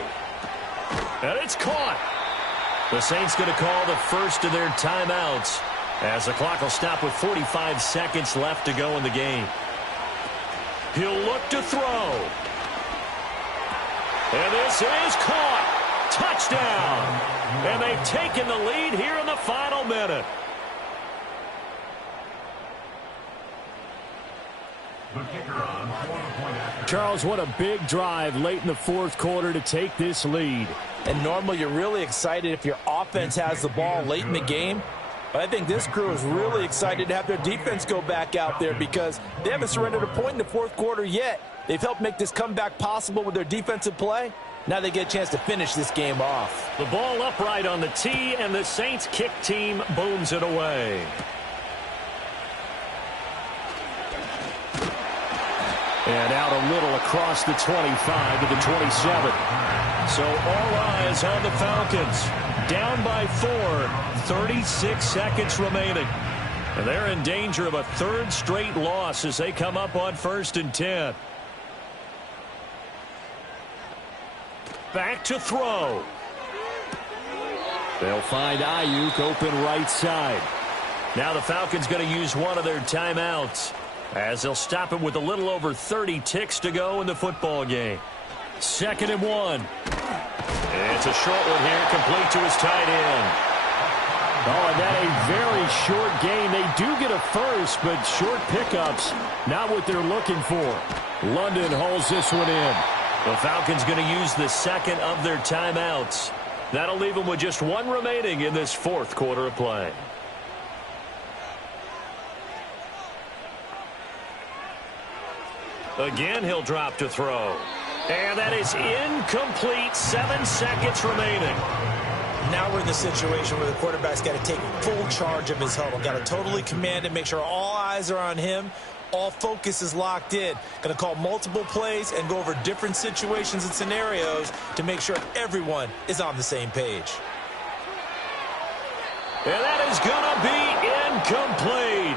And it's caught. The Saints going to call the first of their timeouts as the clock will stop with 45 seconds left to go in the game. He'll look to throw. And this is caught. Touchdown. And they've taken the lead here in the final minute. Charles, what a big drive late in the 4th quarter to take this lead. And normally you're really excited if your offense has the ball late in the game. But I think this crew is really excited to have their defense go back out there because they haven't surrendered a point in the 4th quarter yet. They've helped make this comeback possible with their defensive play. Now they get a chance to finish this game off. The ball upright on the tee, and the Saints kick team booms it away. And out a little across the 25 to the 27. So all eyes on the Falcons. Down by 4, 36 seconds remaining. And they're in danger of a 3rd straight loss as they come up on 1st and 10. Back to throw. They'll find Ayuk open right side. Now the Falcons going to use one of their timeouts as they'll stop it with a little over 30 ticks to go in the football game. 2nd and 1. It's a short one here, complete to his tight end. Oh, and that a very short gain. They do get a first, but short pickups, not what they're looking for. London hauls this one in. The Falcons going to use the 2nd of their timeouts. That'll leave them with just 1 remaining in this 4th quarter of play. Again, he'll drop to throw. And that is incomplete. 7 seconds remaining. Now we're in the situation where the quarterback's got to take full charge of his huddle. Got to totally command it, make sure all eyes are on him. All focus is locked in. Going to call multiple plays and go over different situations and scenarios to make sure everyone is on the same page. And that is going to be incomplete.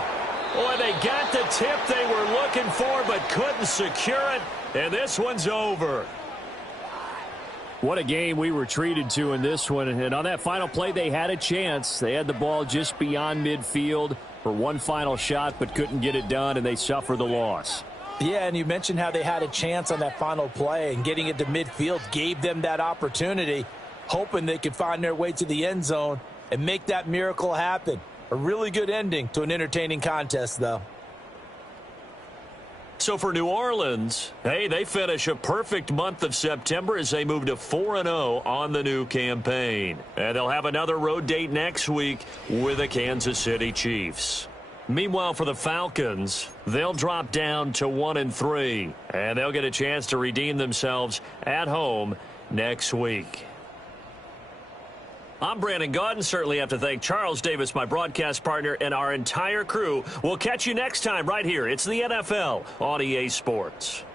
Boy, they got the tip they were looking for but couldn't secure it. And this one's over. What a game we were treated to in this one. And on that final play, they had a chance. They had the ball just beyond midfield for one final shot, but couldn't get it done, and they suffer the loss. Yeah, and you mentioned how they had a chance on that final play, and getting it to midfield gave them that opportunity, hoping they could find their way to the end zone and make that miracle happen. A really good ending to an entertaining contest, though. So for New Orleans, hey, they finish a perfect month of September as they move to 4-0 on the new campaign. And they'll have another road date next week with the Kansas City Chiefs. Meanwhile, for the Falcons, they'll drop down to 1-3, and they'll get a chance to redeem themselves at home next week. I'm Brandon Gaudin. Certainly have to thank Charles Davis, my broadcast partner, and our entire crew. We'll catch you next time right here. It's the NFL on EA Sports.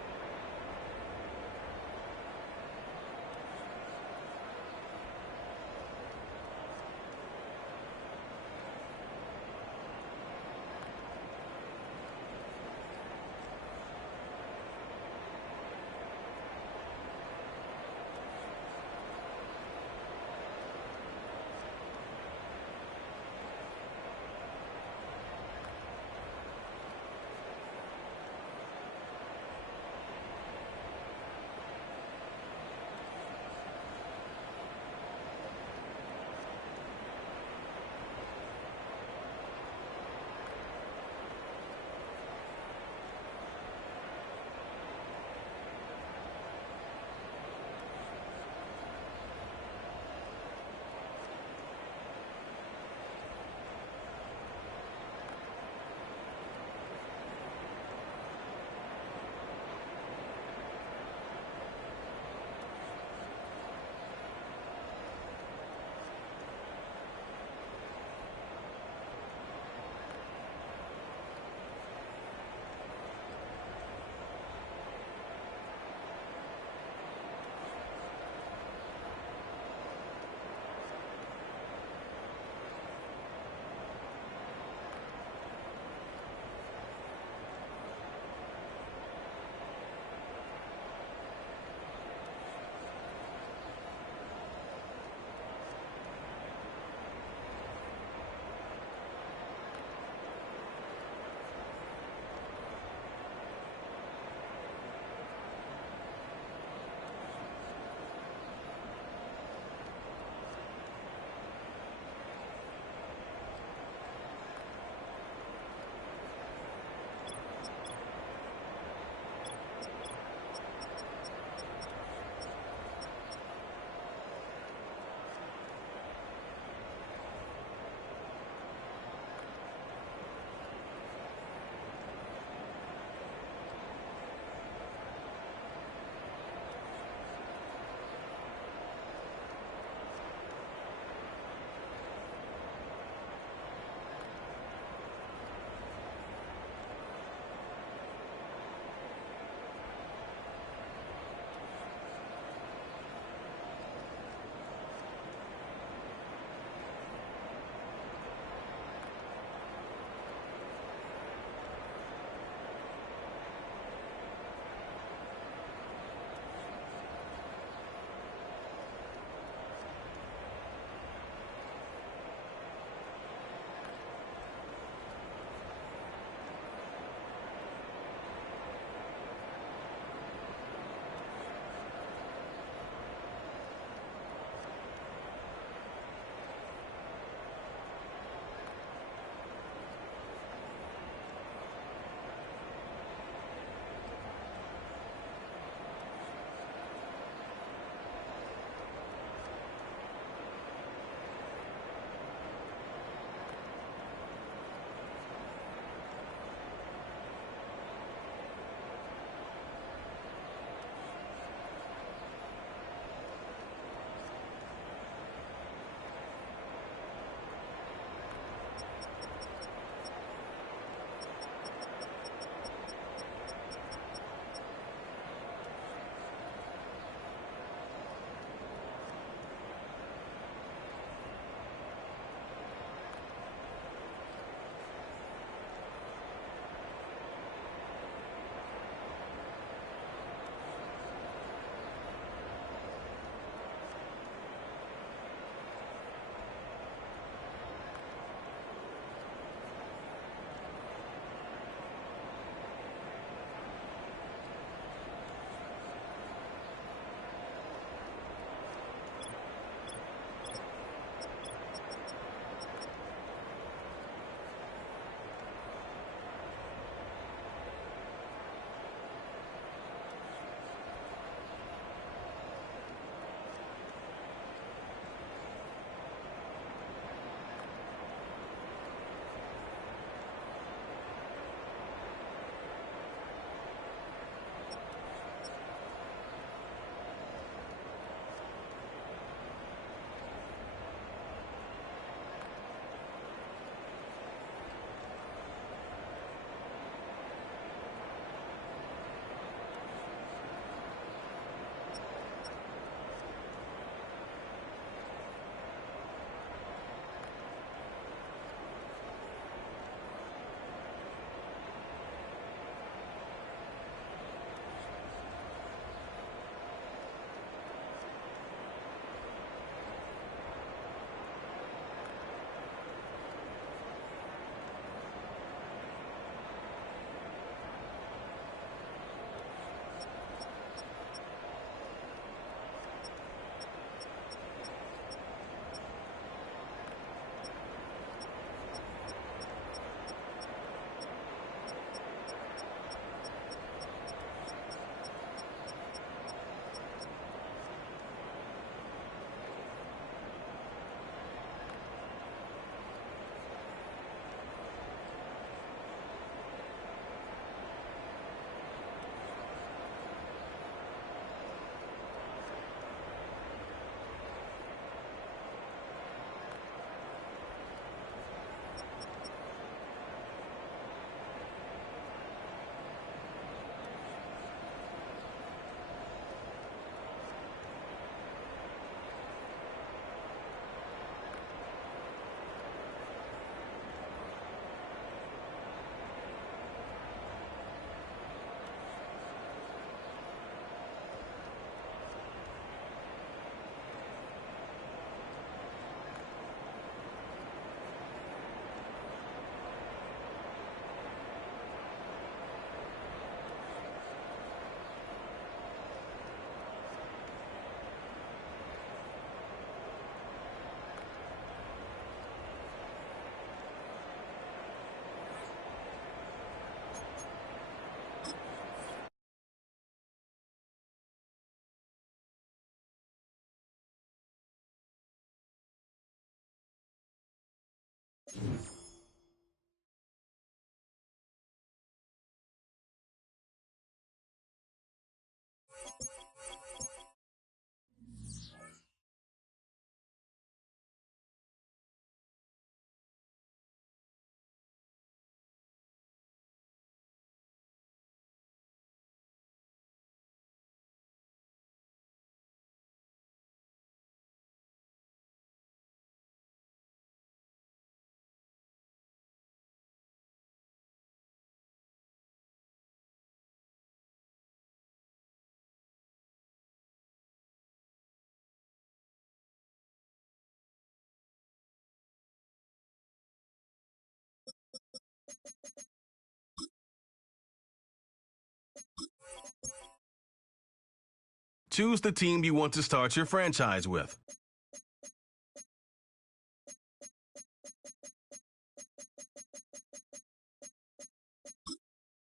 Choose the team you want to start your franchise with.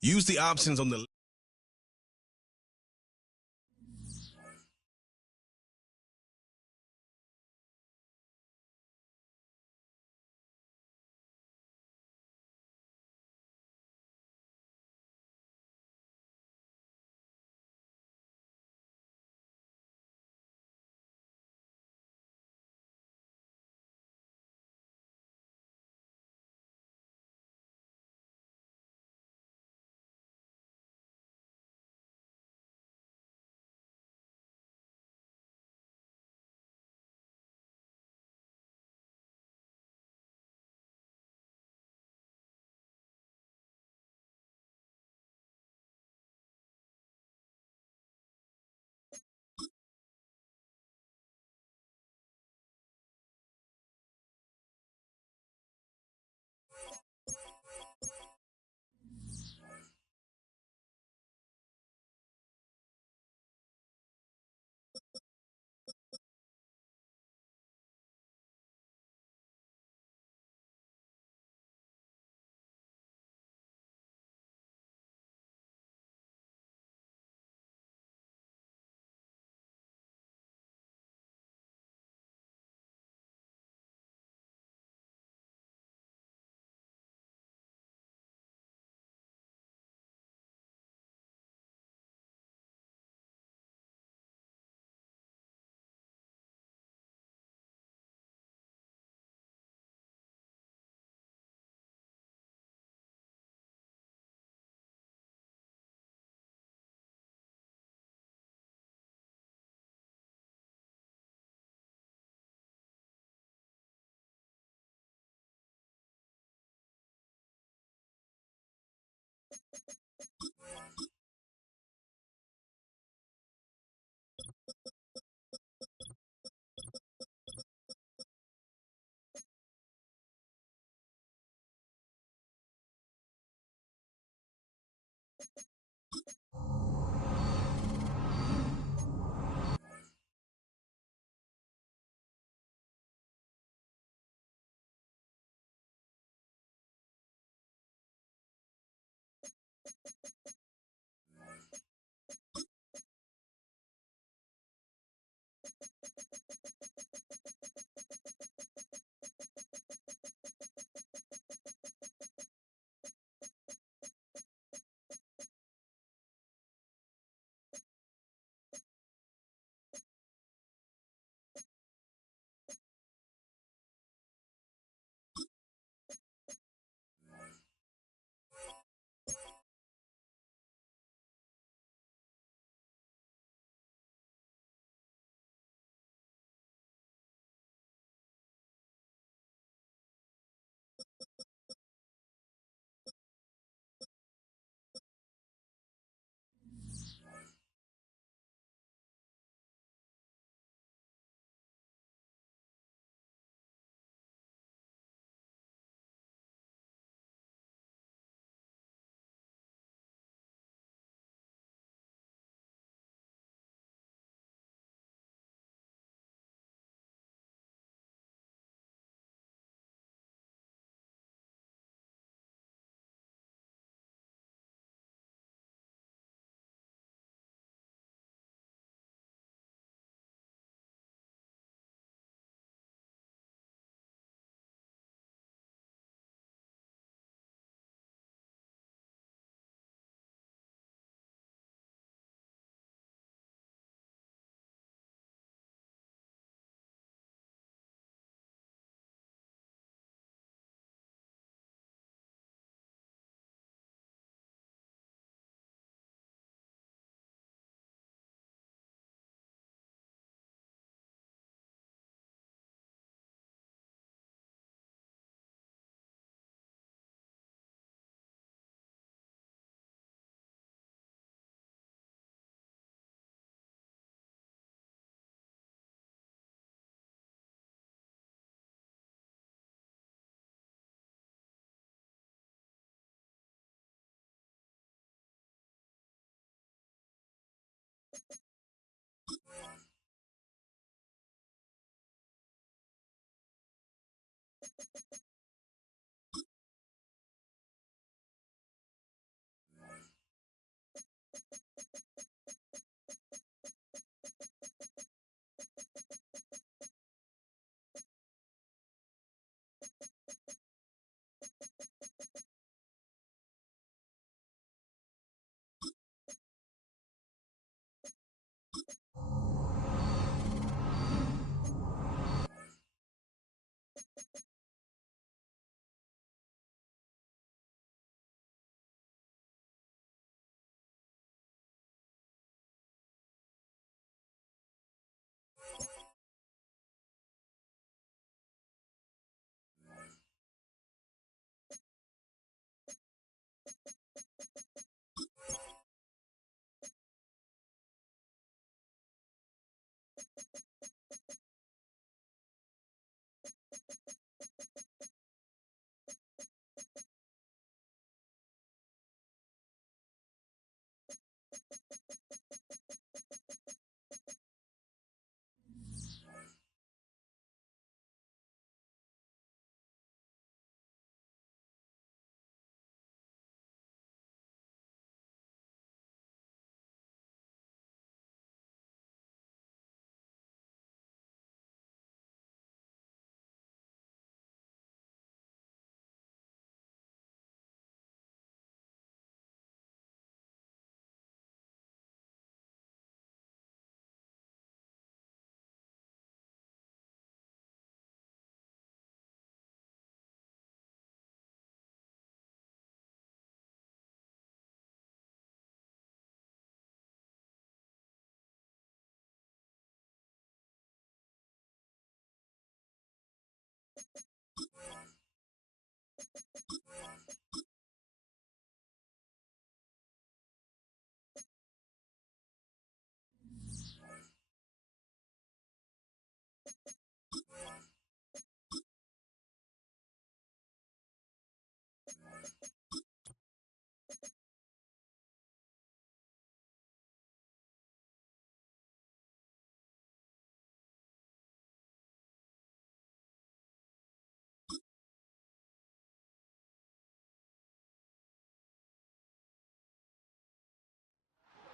Use the options on the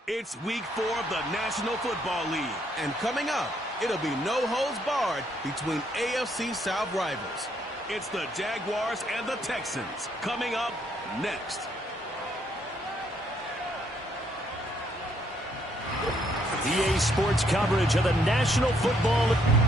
It's week 4 of the National Football League. And coming up, it'll be no holds barred between AFC South rivals. It's the Jaguars and the Texans coming up next. EA Sports coverage of the National Football League.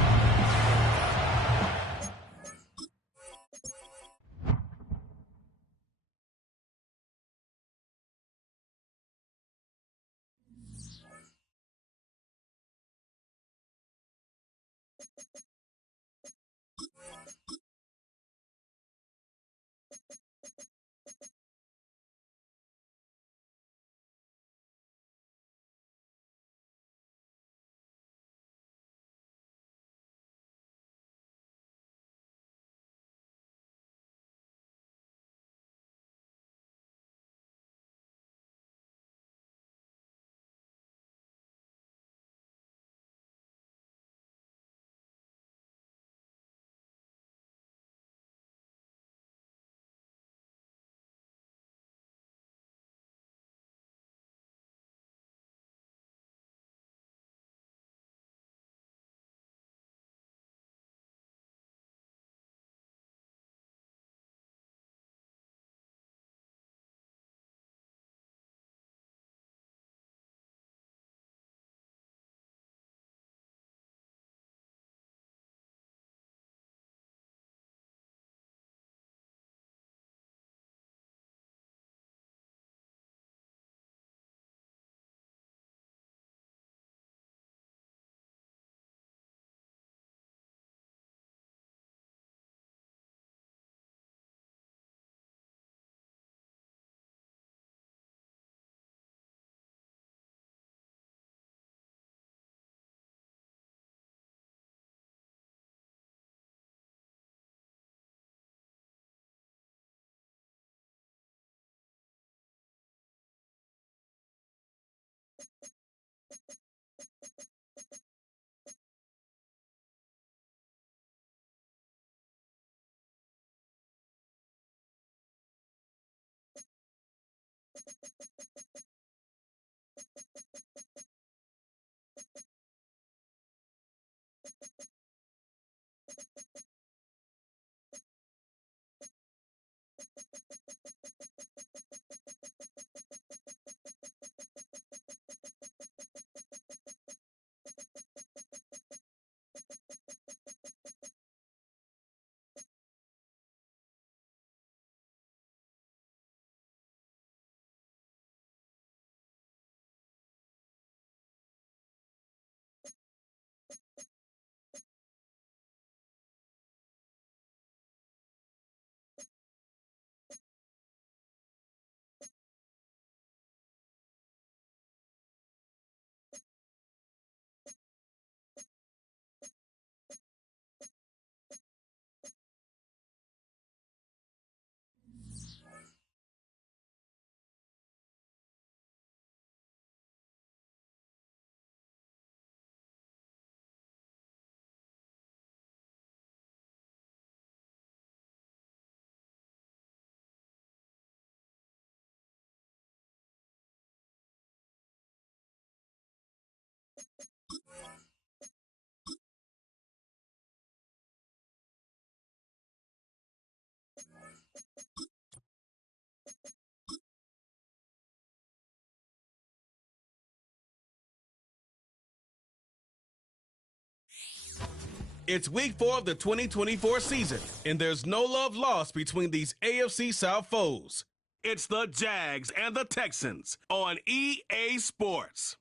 It's week 4 of the 2024 season, and there's no love lost between these AFC South foes. It's the Jags and the Texans on EA Sports.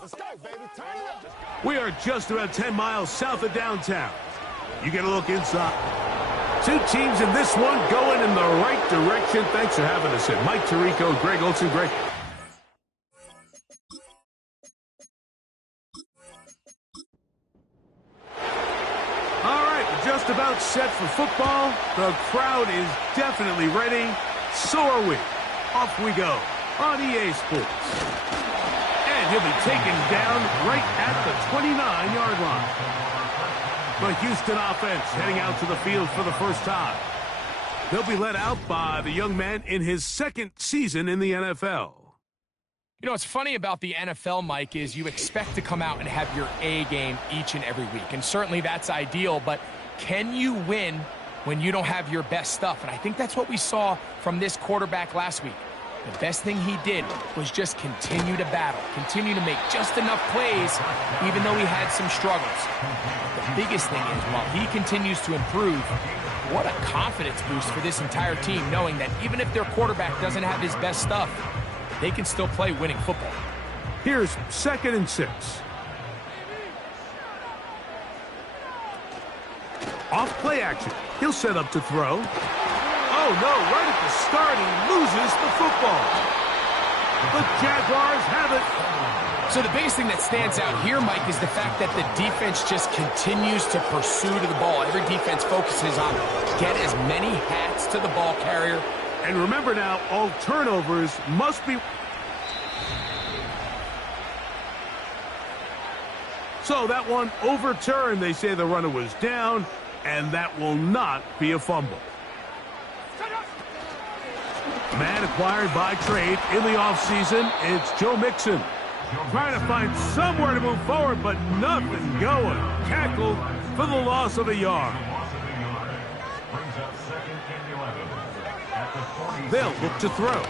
Let's go, baby. Turn it up. We are just about 10 miles south of downtown. You get a look inside. Two teams in this one going in the right direction. Thanks for having us in. Mike Tirico, Greg Olson. Greg. All right, just about set for football. The crowd is definitely ready. So are we. Off we go on EA Sports. And he'll be taken down right at the 29-yard line. The Houston offense heading out to the field for the first time. They'll be led out by the young man in his second season in the NFL. You know, what's funny about the NFL, Mike, is you expect to come out and have your A game each and every week. And certainly that's ideal, but can you win when you don't have your best stuff? And I think that's what we saw from this quarterback last week. The best thing he did was just continue to battle, continue to make just enough plays, even though he had some struggles. The biggest thing is, while he continues to improve, what a confidence boost for this entire team, knowing that even if their quarterback doesn't have his best stuff, they can still play winning football. Here's 2nd and 6. Off play action. He'll set up to throw. Oh, no, right at the start, he loses the football. The Jaguars have it. So the biggest thing that stands out here, Mike, is the fact that the defense just continues to pursue to the ball. Every defense focuses on get as many hats to the ball carrier. And remember now, all turnovers must be... So that one overturned. They say the runner was down, and that will not be a fumble. Man acquired by trade in the offseason, it's Joe Mixon. Trying to find somewhere to move forward, but nothing going. Tackled for the loss of a yard. They'll look to throw.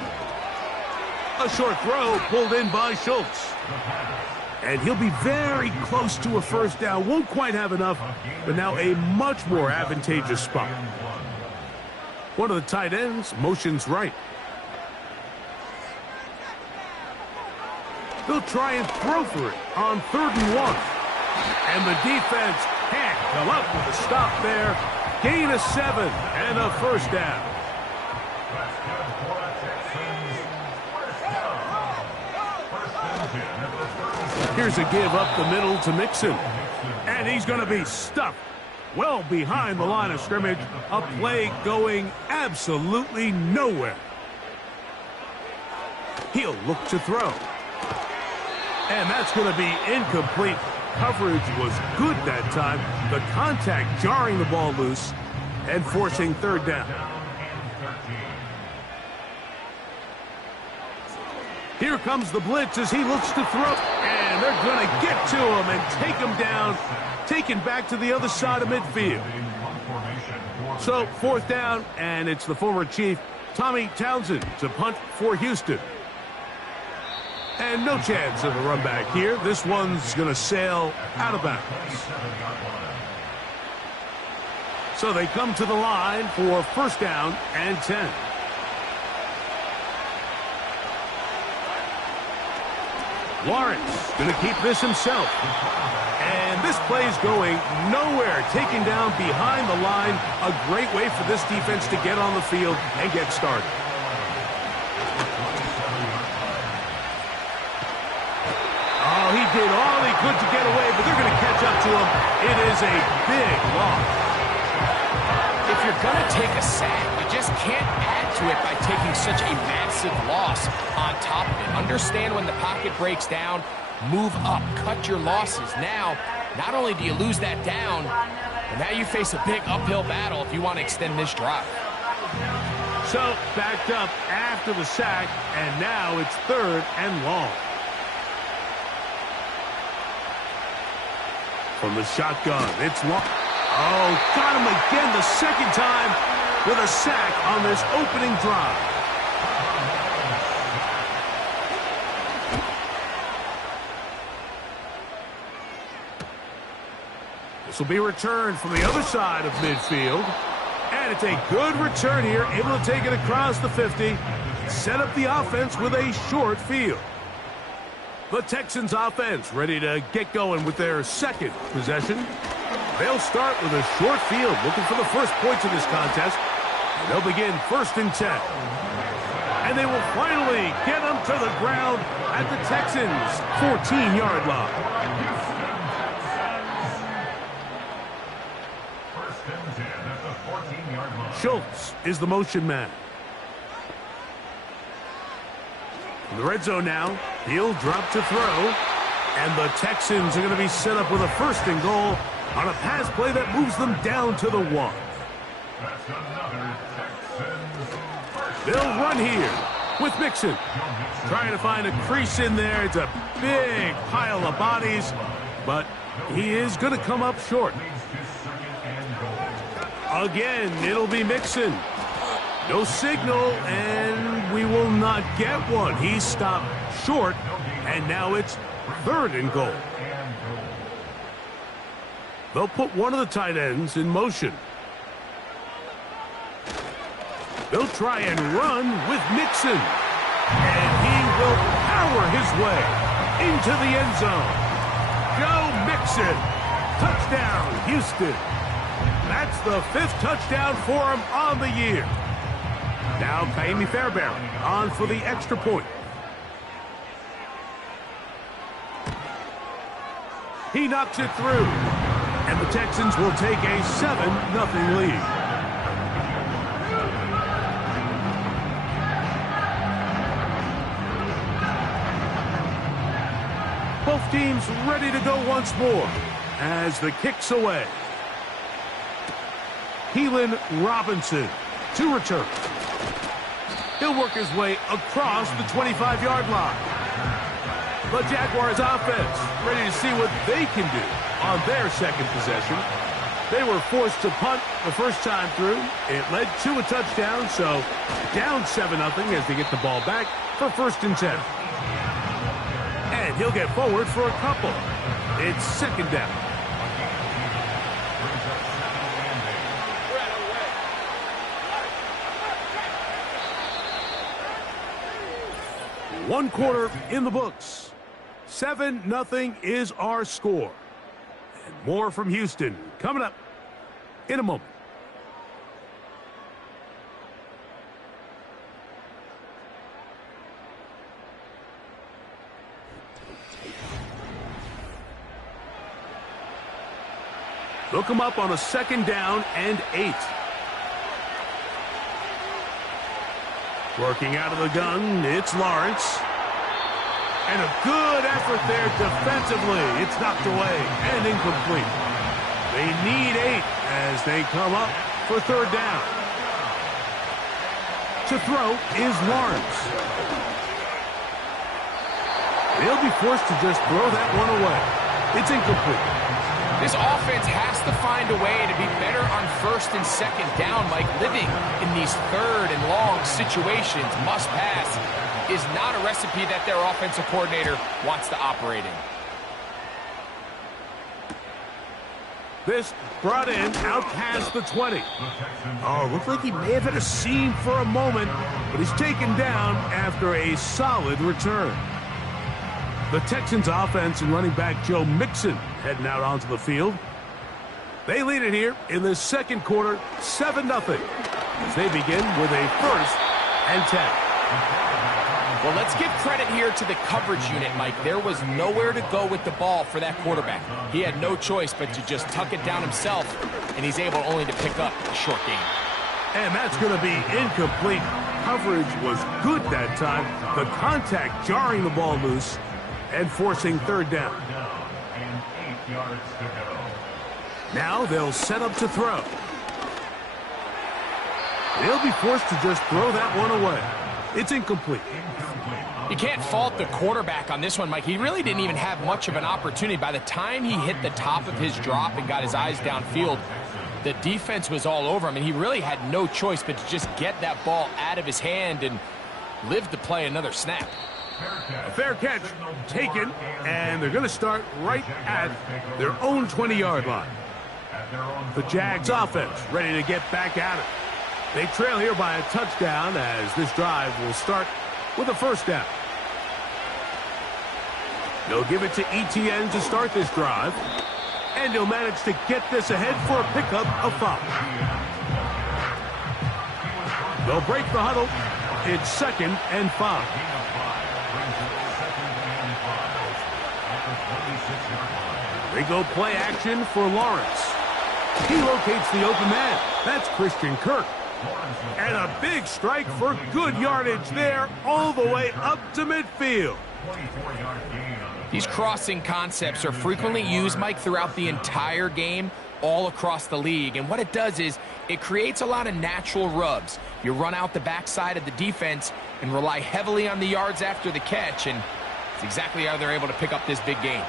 A short throw pulled in by Schultz. And he'll be very close to a first down. Won't quite have enough, but now a much more advantageous spot. One of the tight ends motions right. They'll try and throw for it on 3rd and 1. And the defense can't come up with a stop there. Gain of 7 and a first down. Here's a give up the middle to Mixon. And he's going to be stuffed well behind the line of scrimmage. A play going absolutely nowhere. He'll look to throw. And that's going to be incomplete. Coverage was good that time. The contact jarring the ball loose and forcing 3rd down. Here comes the blitz as he looks to throw. And they're going to get to him and take him down, taken back to the other side of midfield. So, 4th down, and it's the former Chief, Tommy Townsend, to punt for Houston. And no chance of a run back here. This one's going to sail out of bounds. So they come to the line for 1st down and 10. Lawrence going to keep this himself. And this play's going nowhere, taken down behind the line. A great way for this defense to get on the field and get started. Oh, he did all he could to get away, but they're going to catch up to him. It is a big loss. If you're going to take a sack, you just can't add to it by taking such a massive loss on top of it. Understand when the pocket breaks down, move up, cut your losses. Now, not only do you lose that down, but now you face a big uphill battle if you want to extend this drive. So, backed up after the sack, and now it's 3rd and long. From the shotgun, it's long. Oh, got him again the 2nd time with a sack on this opening drive. This will be returned from the other side of midfield. And it's a good return here, able to take it across the 50, set up the offense with a short field. The Texans offense ready to get going with their 2nd possession. They'll start with a short field, looking for the first points of this contest. And they'll begin 1st and 10. And they will finally get them to the ground at the Texans' 14-yard line. 1st and 10 at the 14-yard line. Schultz is the motion man. In the red zone now, he'll drop to throw. And the Texans are going to be set up with a 1st and goal on a pass play that moves them down to the 1. That's another Texans. They'll run here with Mixon. Trying to find a crease in there. It's a big pile of bodies, but he is going to come up short. Again, it'll be Mixon. No signal, and we will not get one. He stopped short, and now it's 3rd and goal. They'll put one of the tight ends in motion. They'll try and run with Mixon. And he will power his way into the end zone. Joe Mixon. Touchdown, Houston. That's the 5th touchdown for him on the year. Now Kaimi Fairbairn on for the extra point. He knocks it through. And the Texans will take a 7-0 lead. Both teams ready to go once more as the kick's away. Keelan Robinson to return. He'll work his way across the 25-yard line. The Jaguars offense ready to see what they can do on their 2nd possession. They were forced to punt the first time through. It led to a touchdown, so down 7-0 as they get the ball back for 1st and 10. And he'll get forward for a couple. It's 2nd down. One quarter in the books. 7-0 is our score. And more from Houston coming up in a moment. They'll come up on a 2nd down and 8. Working out of the gun, it's Lawrence. And a good effort there defensively. It's knocked away and incomplete. They need 8 as they come up for 3rd down. To throw is Lawrence. They'll be forced to just throw that one away. It's incomplete. This offense has to find a way to be better on first and second down, Mike. Living in these third and long situations, must pass, is not a recipe that their offensive coordinator wants to operate in. This brought in out past the 20. Oh, looked like he may have hit a seam for a moment, but he's taken down after a solid return. The Texans offense and running back Joe Mixon heading out onto the field. They lead it here in the second quarter, 7-0, as they begin with a 1st and 10. Well, let's give credit here to the coverage unit, Mike. There was nowhere to go with the ball for that quarterback. He had no choice but to just tuck it down himself, and he's able only to pick up a short gain. And that's going to be incomplete. Coverage was good that time. The contact jarring the ball loose and forcing 3rd down. And 8 yards to go. Now they'll set up to throw. They'll be forced to just throw that one away. It's incomplete. You can't fault the quarterback on this one, Mike. He really didn't even have much of an opportunity. By the time he hit the top of his drop and got his eyes downfield, the defense was all over him, and he really had no choice but to just get that ball out of his hand and live to play another snap. A fair catch taken, and they're going to start right at their own 20-yard line. The Jags offense ready to get back at it. They trail here by a touchdown as this drive will start with a 1st down. They'll give it to Etienne to start this drive, and he'll manage to get this ahead for a pickup of 5. They'll break the huddle. It's 2nd and 5. They go play action for Lawrence. He locates the open man. That's Christian Kirk. And a big strike for good yardage there all the way up to midfield. These crossing concepts are frequently used, Mike, throughout the entire game, all across the league. And what it does is it creates a lot of natural rubs. You run out the backside of the defense and rely heavily on the yards after the catch, and it's exactly how they're able to pick up this big gain.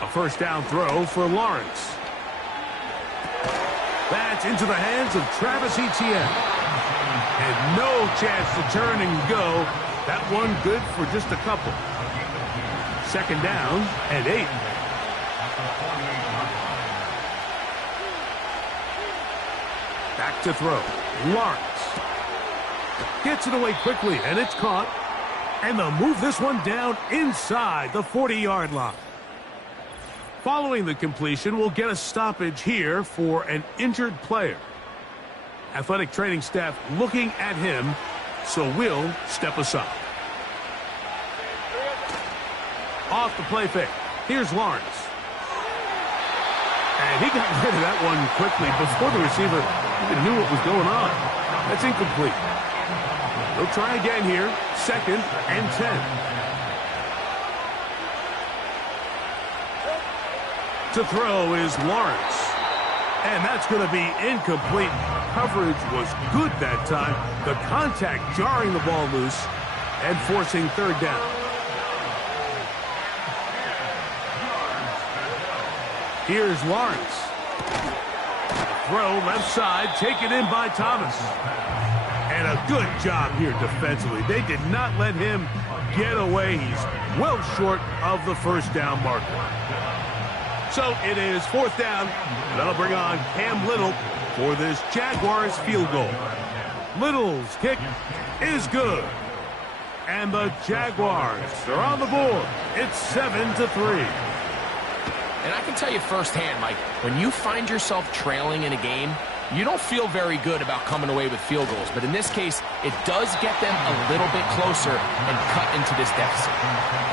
A 1st down throw for Lawrence. That's into the hands of Travis Etienne. And no chance to turn and go. That one good for just a couple. 2nd down and 8. Back to throw. Lawrence gets it away quickly, and it's caught. And they'll move this one down inside the 40-yard line. Following the completion, we'll get a stoppage here for an injured player. Athletic training staff looking at him, so we'll step aside. Off the play fake. Here's Lawrence. And he got rid of that one quickly before the receiver even knew what was going on. That's incomplete. They'll try again here. 2nd and 10. To throw is Lawrence. And that's going to be incomplete. Coverage was good that time. The contact jarring the ball loose and forcing 3rd down. Here's Lawrence. Throw left side, taken in by Thomas. And a good job here defensively. They did not let him get away. He's well short of the 1st down marker. So it is 4th down. That'll bring on Cam Little for this Jaguars field goal. Little's kick is good. And the Jaguars are on the board. It's 7-3. And I can tell you firsthand, Mike, when you find yourself trailing in a game, you don't feel very good about coming away with field goals. But in this case, it does get them a little bit closer and cut into this deficit.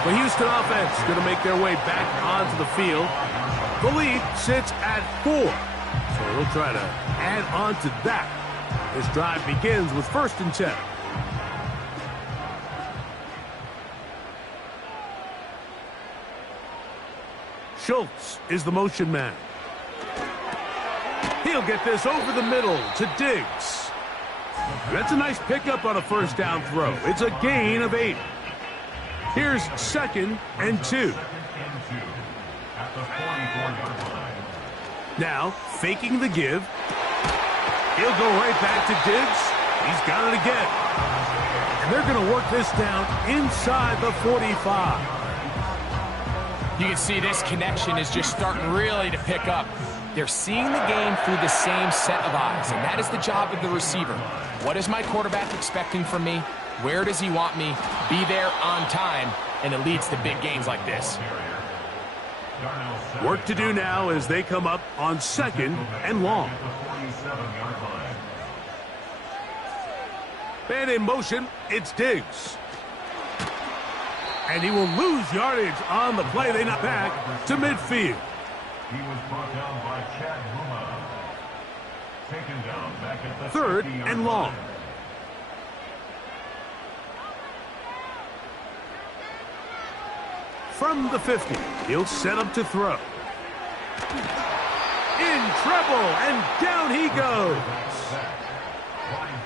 The Houston offense going to make their way back onto the field. The lead sits at 4. So they'll try to add on to that. This drive begins with 1st and 10. Schultz is the motion man. He'll get this over the middle to Diggs. That's a nice pickup on a 1st down throw. It's a gain of 8. Here's 2nd and 2. At the 44-yard line. Now, faking the give. He'll go right back to Diggs. He's got it again. And they're going to work this down inside the 45. You can see this connection is just starting really to pick up. They're seeing the game through the same set of eyes, and that is the job of the receiver. What is my quarterback expecting from me? Where does he want me? Be there on time, and it leads to big games like this. Work to do now as they come up on 2nd and long. And in motion, it's Diggs. And he will lose yardage on the play. They knock back to midfield. He was brought down by Chad Muma. Taken down back at the 3rd and long. From the 50, he'll set up to throw. In trouble, and down he goes.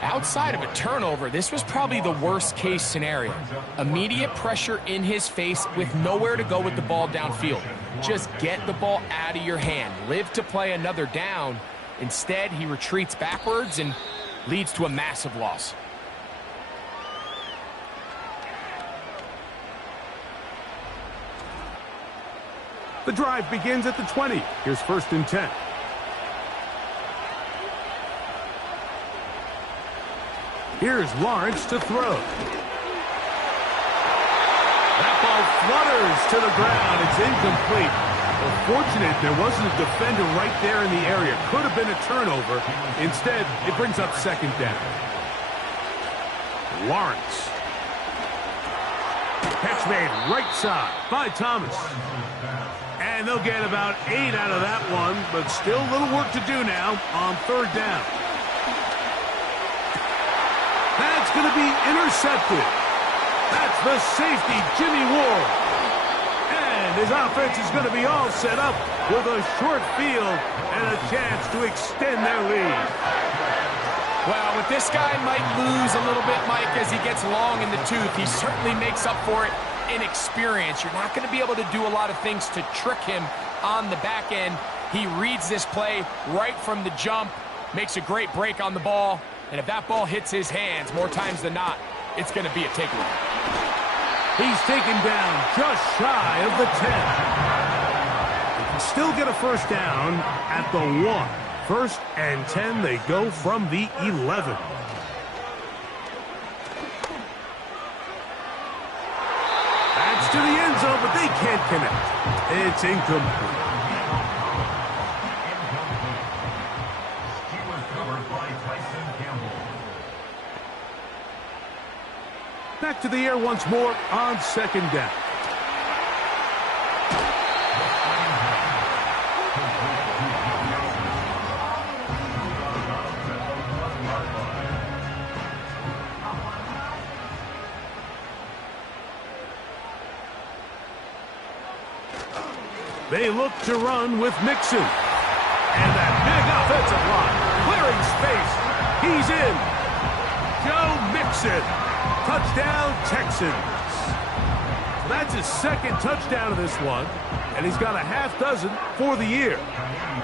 Outside of a turnover, this was probably the worst-case scenario. Immediate pressure in his face with nowhere to go with the ball downfield. Just get the ball out of your hand. Live to play another down. Instead, he retreats backwards and leads to a massive loss. The drive begins at the 20. Here's 1st and 10. Here's Lawrence to throw. That ball flutters to the ground. It's incomplete. Well, fortunate there wasn't a defender right there in the area. Could have been a turnover. Instead, it brings up 2nd down. Lawrence. Catch made right side by Thomas. And they'll get about 8 out of that one, but still a little work to do now on 3rd down. That's going to be intercepted. That's the safety, Jimmy Ward. And his offense is going to be all set up with a short field and a chance to extend their lead. Well, with this guy might lose a little bit, Mike, as he gets long in the tooth. He certainly makes up for it in experience. You're not going to be able to do a lot of things to trick him on the back end. He reads this play right from the jump, makes a great break on the ball, and if that ball hits his hands more times than not, it's going to be a takeaway. He's taken down just shy of the 10. They can still get a 1st down at the 1. 1st and 10, they go from the 11. That's to the end zone, but they can't connect. It's incomplete. He was covered by Tyson Campbell. Back to the air once more on 2nd down. They look to run with Mixon. And that big offensive line clearing space. He's in. Joe Mixon. Touchdown, Texans. So that's his 2nd touchdown of this one. And he's got a half dozen for the year.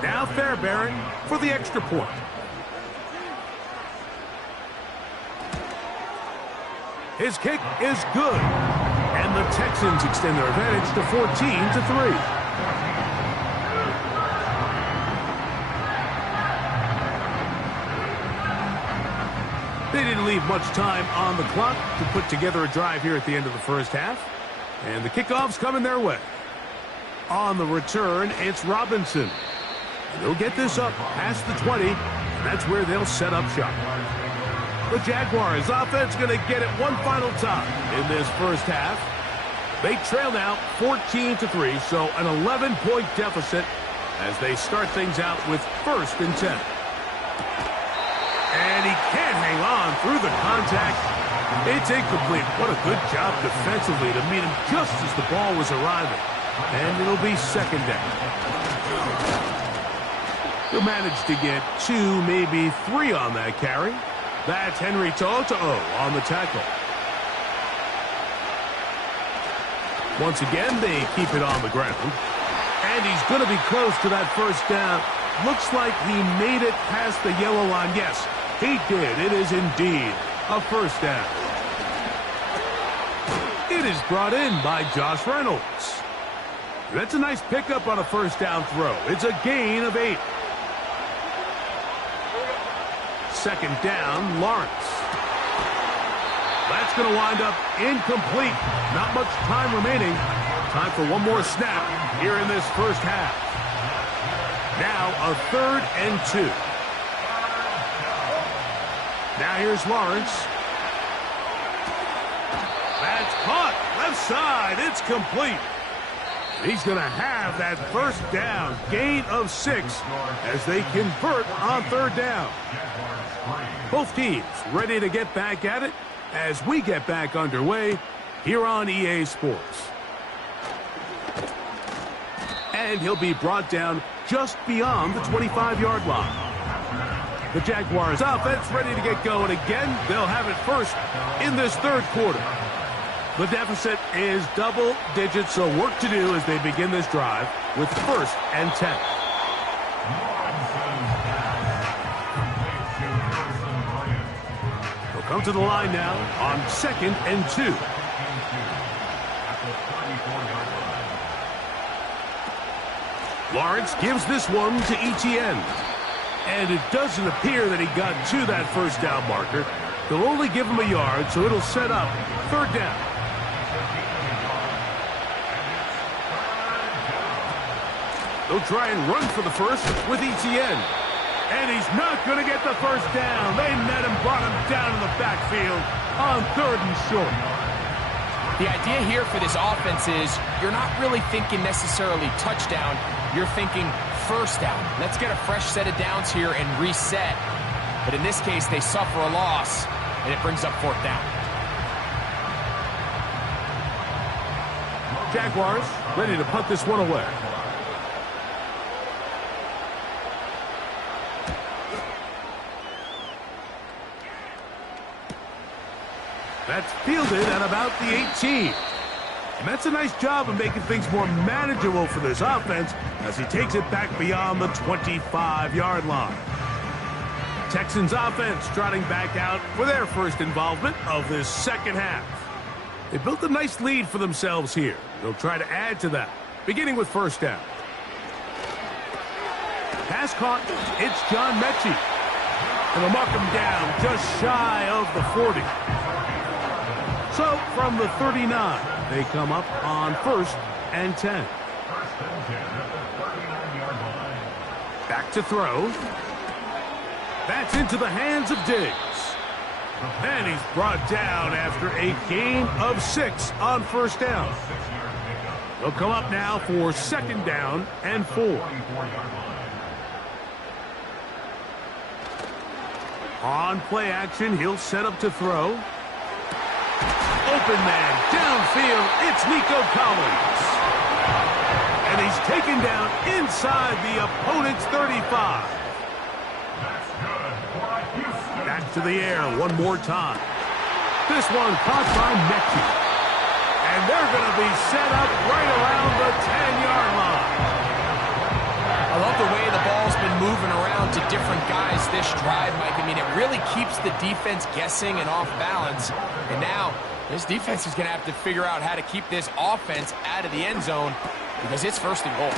Now Fairbairn for the extra point. His kick is good. And the Texans extend their advantage to 14-3. They didn't leave much time on the clock to put together a drive here at the end of the 1st half. And the kickoff's coming their way. On the return, it's Robinson. And they'll get this up past the 20, and that's where they'll set up shop. The Jaguars offense going to get it one final time in this 1st half. They trail now 14-3, so an 11-point deficit as they start things out with 1st and 10. And he can't hang on through the contact. It's incomplete. What a good job defensively to meet him just as the ball was arriving. And it'll be 2nd down. He'll manage to get 2, maybe 3 on that carry. That's Henry To'o on the tackle. Once again, they keep it on the ground. And he's going to be close to that first down. Looks like he made it past the yellow line. Yes, he did. It is indeed a first down. It is brought in by Josh Reynolds. That's a nice pickup on a first down throw. It's a gain of 8. Second down, Lawrence. That's going to wind up incomplete. Not much time remaining. Time for one more snap here in this first half. Now a 3rd and 2. Now here's Lawrence. That's caught. Left side. It's complete. He's going to have that first down. Gain of 6 as they convert on 3rd down. Both teams ready to get back at it as we get back underway here on EA Sports. And he'll be brought down just beyond the 25-yard line. The Jaguars offense ready to get going again. They'll have it first in this 3rd quarter. The deficit is double digits, so work to do as they begin this drive with 1st and 10. They'll come to the line now on 2nd and 2. Lawrence gives this one to Etienne. And it doesn't appear that he got to that first down marker. They'll only give him a yard, so it'll set up 3rd down. They'll try and run for the first with Etienne. And he's not going to get the first down. They met him, brought him down in the backfield on 3rd and short. The idea here for this offense is you're not really thinking necessarily touchdown. You're thinking first down. Let's get a fresh set of downs here and reset. But in this case, they suffer a loss, and it brings up 4th down. Jaguars ready to punt this one away. That's fielded at about the 18. And that's a nice job of making things more manageable for this offense as he takes it back beyond the 25-yard line. Texans offense trotting back out for their first involvement of this second half. They built a nice lead for themselves here. They'll try to add to that, beginning with first down. Pass caught. It's John Mechie. And they'll mark him down just shy of the 40. So from the 39, they come up on 1st and 10. Back to throw. That's into the hands of Diggs. And he's brought down after a gain of 6 on 1st down. They'll come up now for 2nd down and 4. On play action, he'll set up to throw. Open man, downfield, it's Nico Collins. And he's taken down inside the opponent's 35. Back to the air one more time. This one caught by Mechie. And they're going to be set up right around the 10-yard line. I love the way the ball's been moving around to different guys this drive, Mike. I mean, it really keeps the defense guessing and off balance. And now this defense is going to have to figure out how to keep this offense out of the end zone because it's 1st and goal.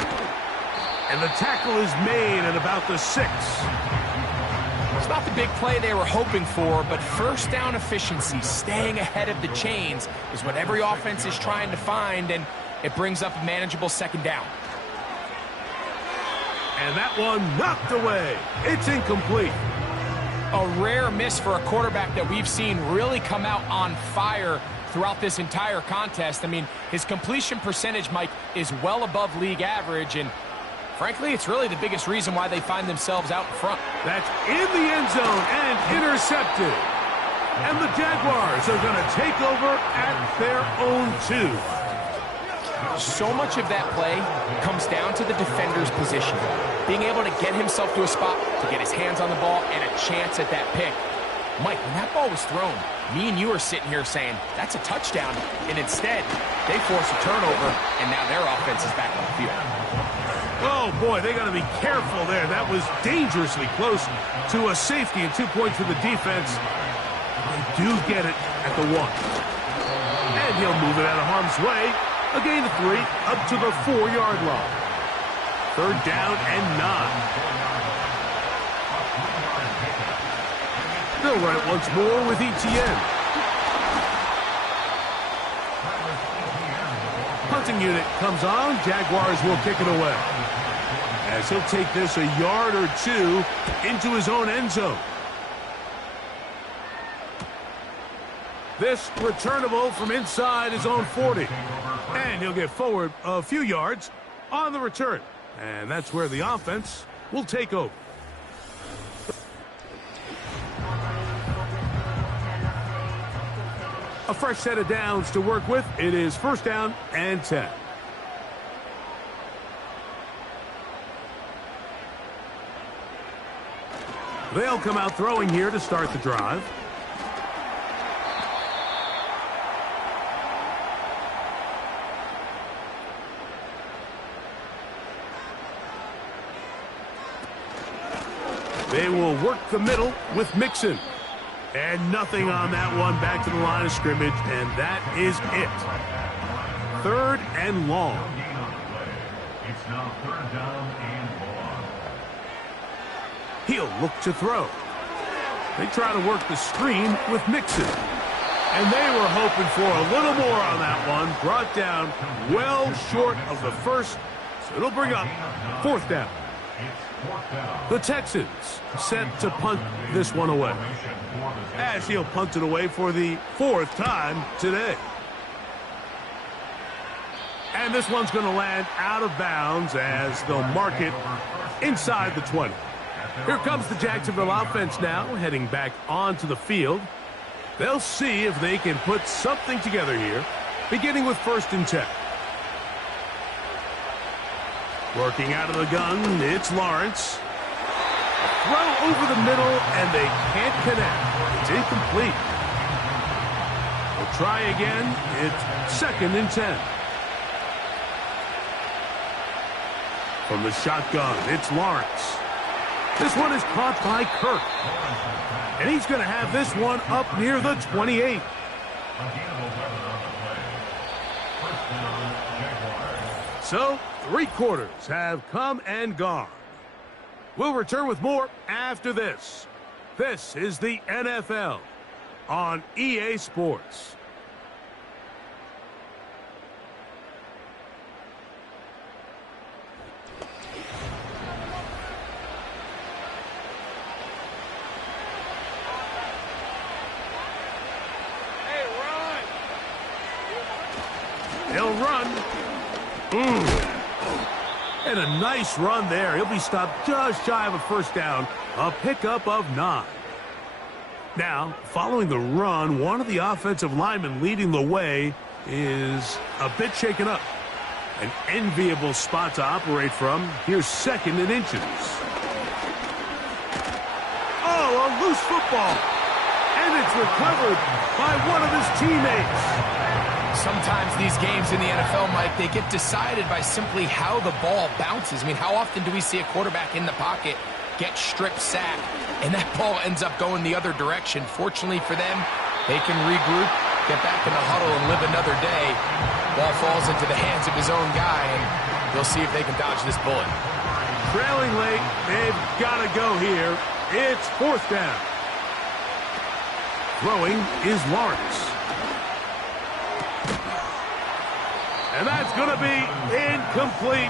And the tackle is made at about the 6. It's not the big play they were hoping for, but first down efficiency, staying ahead of the chains, is what every offense is trying to find, and it brings up a manageable 2nd down. And that one knocked away. It's incomplete. A rare miss for a quarterback that we've seen really come out on fire throughout this entire contest. I mean, his completion percentage, Mike, is well above league average, and frankly, it's really the biggest reason why they find themselves out in front. That's in the end zone and intercepted. And the Jaguars are going to take over at their own 2. So much of that play comes down to the defender's position. Being able to get himself to a spot, to get his hands on the ball, and a chance at that pick. Mike, when that ball was thrown, me and you are sitting here saying, that's a touchdown. And instead, they force a turnover, and now their offense is back on the field. Oh, boy, they got to be careful there. That was dangerously close to a safety and 2 points for the defense. They do get it at the 1. And he'll move it out of harm's way. A gain of 3 up to the 4-yard line. 3rd down and 9. They'll run it once more with ETN. Punting unit comes on. Jaguars will kick it away, as he'll take this a yard or 2 into his own end zone. This returnable from inside his own 40. And he'll get forward a few yards on the return. And that's where the offense will take over. A fresh set of downs to work with. It is 1st down and 10. They'll come out throwing here to start the drive. They will work the middle with Mixon. And nothing on that one, back to the line of scrimmage, and that is it. 3rd and long. It's now 3rd down and long. He'll look to throw. They try to work the screen with Mixon. And they were hoping for a little more on that one. Brought down well short of the first, so it'll bring up 4th down. The Texans set to punt this one away, as he'll punt it away for the 4th time today. And this one's going to land out of bounds as they'll mark it inside the 20. Here comes the Jacksonville offense now, heading back onto the field. They'll see if they can put something together here, beginning with 1st and 10. Working out of the gun, it's Lawrence. Throw over the middle, and they can't connect. It's incomplete. We'll try again. It's 2nd and 10. From the shotgun, it's Lawrence. This one is caught by Kirk. And he's going to have this one up near the 28. So, 3 quarters have come and gone. We'll return with more after this. This is the NFL on EA Sports. They'll run. And a nice run there. He'll be stopped just shy of a 1st down. A pickup of 9. Now, following the run, one of the offensive linemen leading the way is a bit shaken up. An enviable spot to operate from. Here's 2nd and inches. Oh, a loose football. And it's recovered by one of his teammates. Sometimes these games in the NFL, Mike, they get decided by simply how the ball bounces. I mean, how often do we see a quarterback in the pocket get strip sacked, and that ball ends up going the other direction? Fortunately for them, they can regroup, get back in the huddle, and live another day. Ball falls into the hands of his own guy, and they'll see if they can dodge this bullet. Trailing late, they've got to go here. It's 4th down. Throwing is Lawrence. And that's going to be incomplete.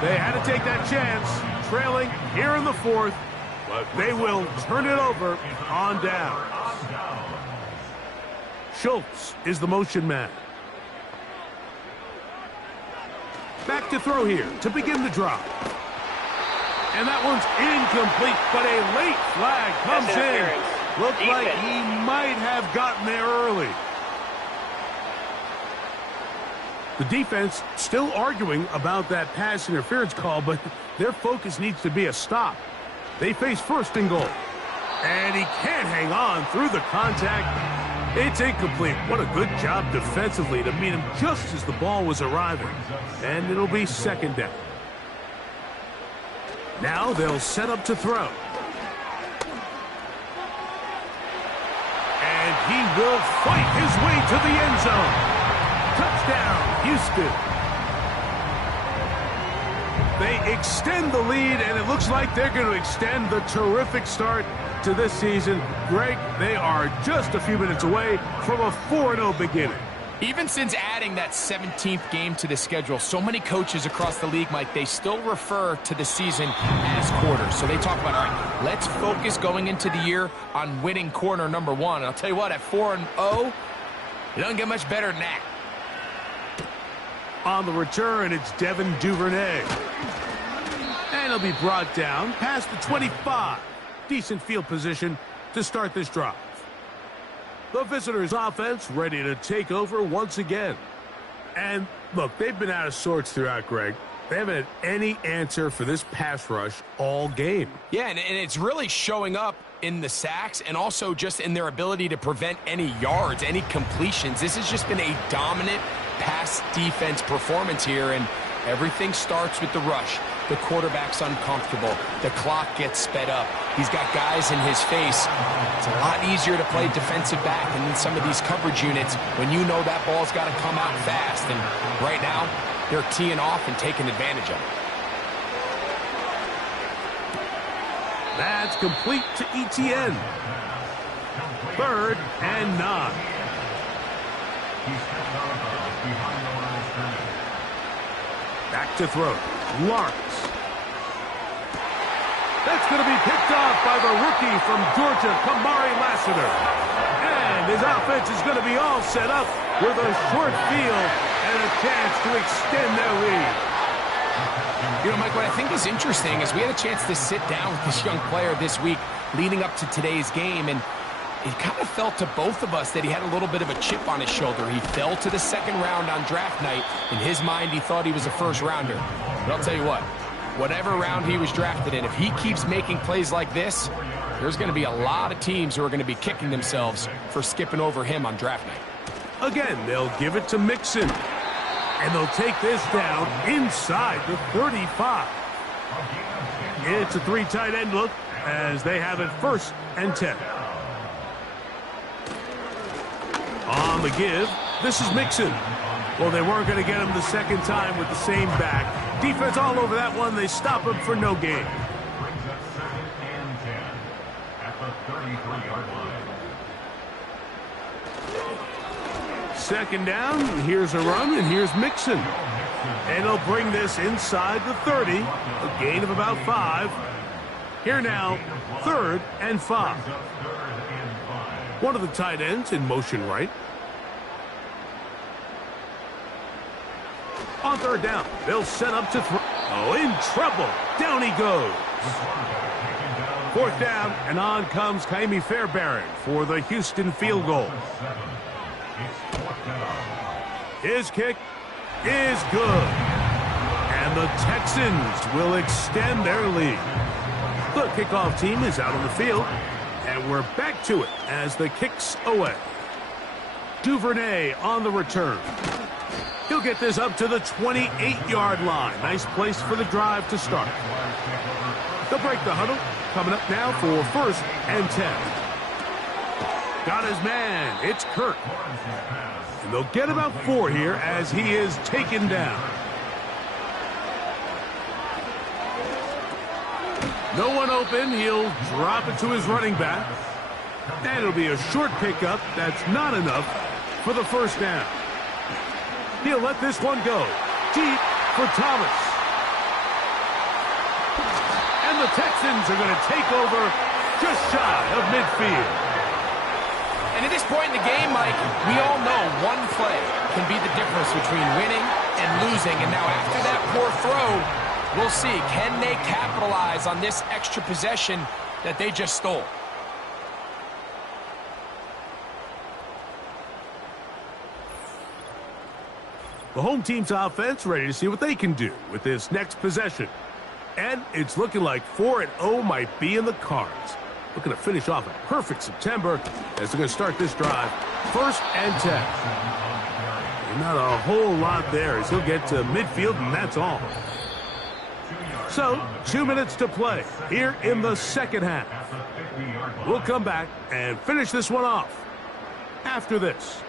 They had to take that chance, trailing here in the 4th, but they will turn it over on down. Schultz is the motion man. Back to throw here to begin the drive. And that one's incomplete, but a late flag comes in. Looked like he might have gotten there early. The defense still arguing about that pass interference call, but their focus needs to be a stop. They face 1st and goal. And he can't hang on through the contact. It's incomplete. What a good job defensively to meet him just as the ball was arriving. And it'll be second down. Now they'll set up to throw. And he will fight his way to the end zone. Touchdown, Houston. They extend the lead, and it looks like they're going to extend the terrific start to this season. Greg, they are just a few minutes away from a 4-0 beginning. Even since adding that 17th game to the schedule, so many coaches across the league, Mike, they still refer to the season as quarters. So they talk about, all right, let's focus going into the year on winning quarter number one. And I'll tell you what, at 4-0, it doesn't get much better than that. On the return, it's Devin Duvernay. And he'll be brought down past the 25. Decent field position to start this drive. The visitors' offense ready to take over once again. And, look, they've been out of sorts throughout, Greg. They haven't had any answer for this pass rush all game. Yeah, and it's really showing up in the sacks and also just in their ability to prevent any yards, any completions. This has just been a dominant pass defense performance here, and everything starts with the rush. The quarterback's uncomfortable. The clock gets sped up. He's got guys in his face. It's a lot easier to play defensive back and in some of these coverage units when you know that ball's got to come out fast. And right now, they're teeing off and taking advantage of it. That's complete to ETN. 3rd and 9. Back to throw. Lawrence. That's going to be picked off by the rookie from Georgia, Kamari Lassiter. And his offense is going to be all set up with a short field and a chance to extend their lead. You know, Mike, what I think is interesting is we had a chance to sit down with this young player this week leading up to today's game, and it kind of felt to both of us that he had a little bit of a chip on his shoulder. He fell to the second round on draft night. In his mind, he thought he was a first rounder. But I'll tell you what, whatever round he was drafted in, if he keeps making plays like this, there's going to be a lot of teams who are going to be kicking themselves for skipping over him on draft night. Again, they'll give it to Mixon. And they'll take this down inside the 35. It's a 3 tight end look as they have it 1st and 10. On the give, this is Mixon. Well, they weren't going to get him the second time with the same back. Defense all over that one. They stop him for no gain. Brings up 2nd and 10 at the 33-yard line. 2nd down, here's a run, and here's Mixon. And he'll bring this inside the 30, a gain of about 5. Here now, 3rd and 5. One of the tight ends in motion right. On 3rd down, they'll set up to throw. Oh, in trouble. Down he goes. 4th down, and on comes Kaimi Fairbairn for the Houston field goal. His kick is good. And the Texans will extend their lead. The kickoff team is out on the field. And we're back to it as the kick's away. Duvernay on the return. He'll get this up to the 28-yard line. Nice place for the drive to start. They'll break the huddle. Coming up now for 1st and 10. Got his man. It's Kirk. And they'll get about 4 here as he is taken down. No one open. He'll drop it to his running back. And it'll be a short pickup. That's not enough for the 1st down. He'll let this one go. Deep for Thomas. And the Texans are going to take over just shy of midfield. And at this point in the game, Mike, we all know one play can be the difference between winning and losing. And now after that poor throw, we'll see. Can they capitalize on this extra possession that they just stole? The home team's offense ready to see what they can do with this next possession. And it's looking like 4-0 might be in the cards. looking to finish off a perfect September as they're going to start this drive. 1st and 10. And not a whole lot there as he'll get to midfield, and that's all. So, 2 minutes to play here in the second half. We'll come back and finish this one off after this.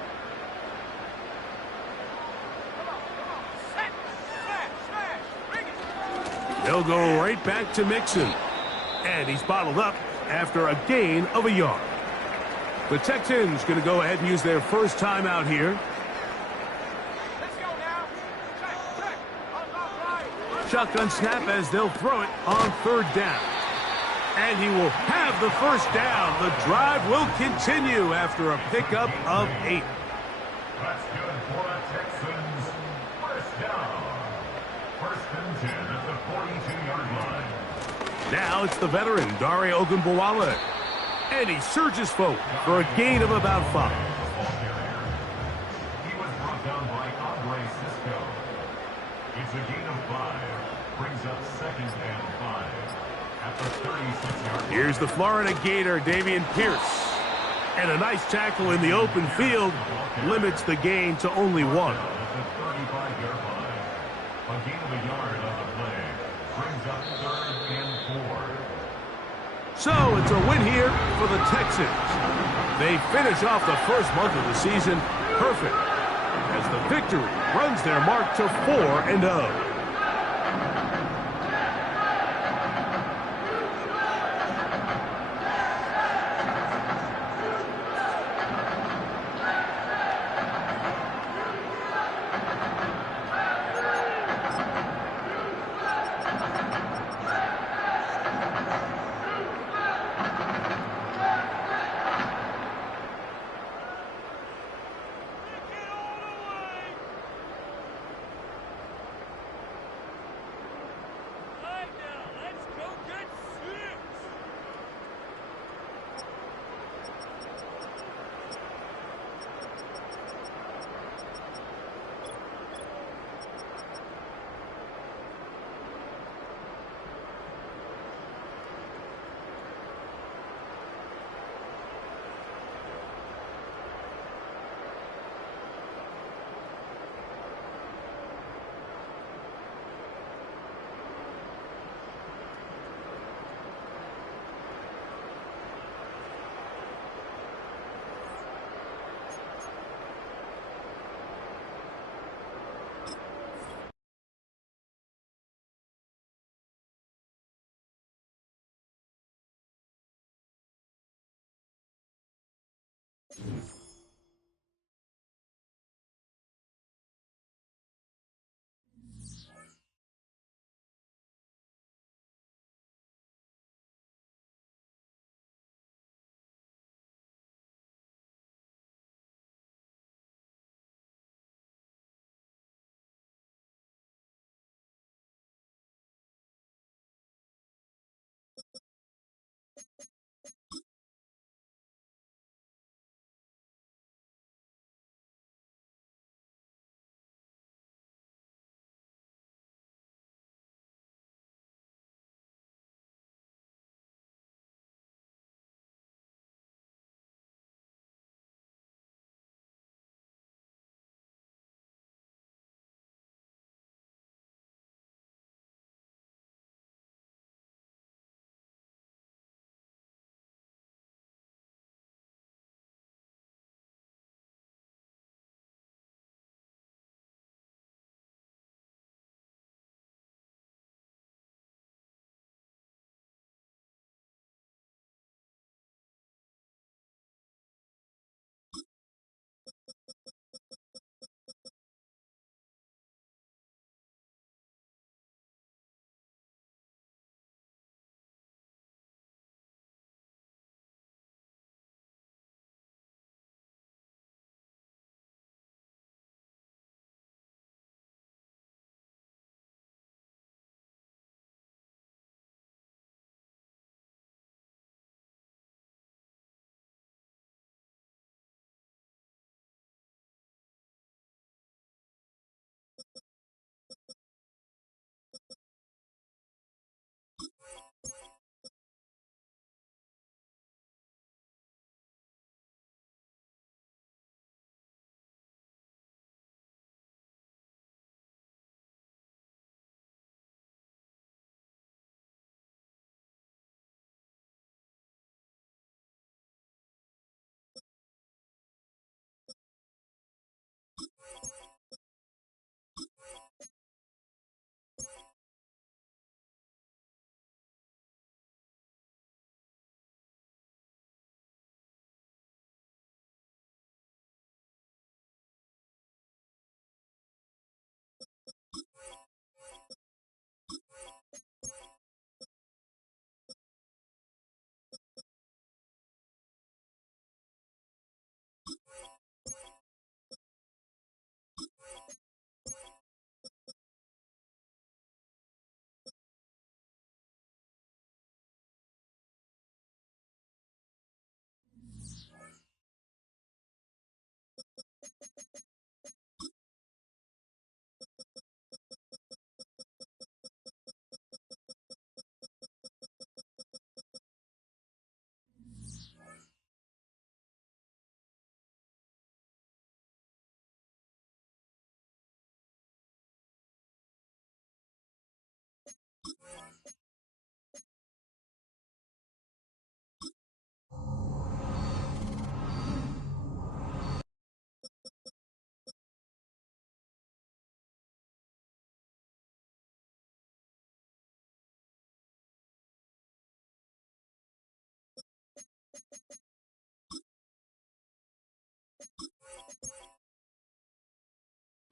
They'll go right back to Mixon. And he's bottled up after a gain of a yard. The Texans going to go ahead and use their first timeout here. Let's go now. Check. Shotgun snap as they'll throw it on 3rd down. And he will have the first down. The drive will continue after a pickup of 8. That's good for the Texans. First down. 1st and 10 at the 42-yard line. Now it's the veteran, Dare Ogunbowale. And he surges forward for a gain of about 5. He was brought down by Andre Cisco. It's a gain of 5. Brings up 2nd and 5 at the 36-yard line. Here's the Florida Gator, Dameon Pierce. And a nice tackle in the open field limits the gain to only 1. At the 35-yard line. A gain of a yard on the play. Brings up 3rd and 4. So it's a win here for the Texans. They finish off the first month of the season perfect as the victory runs their mark to 4-0.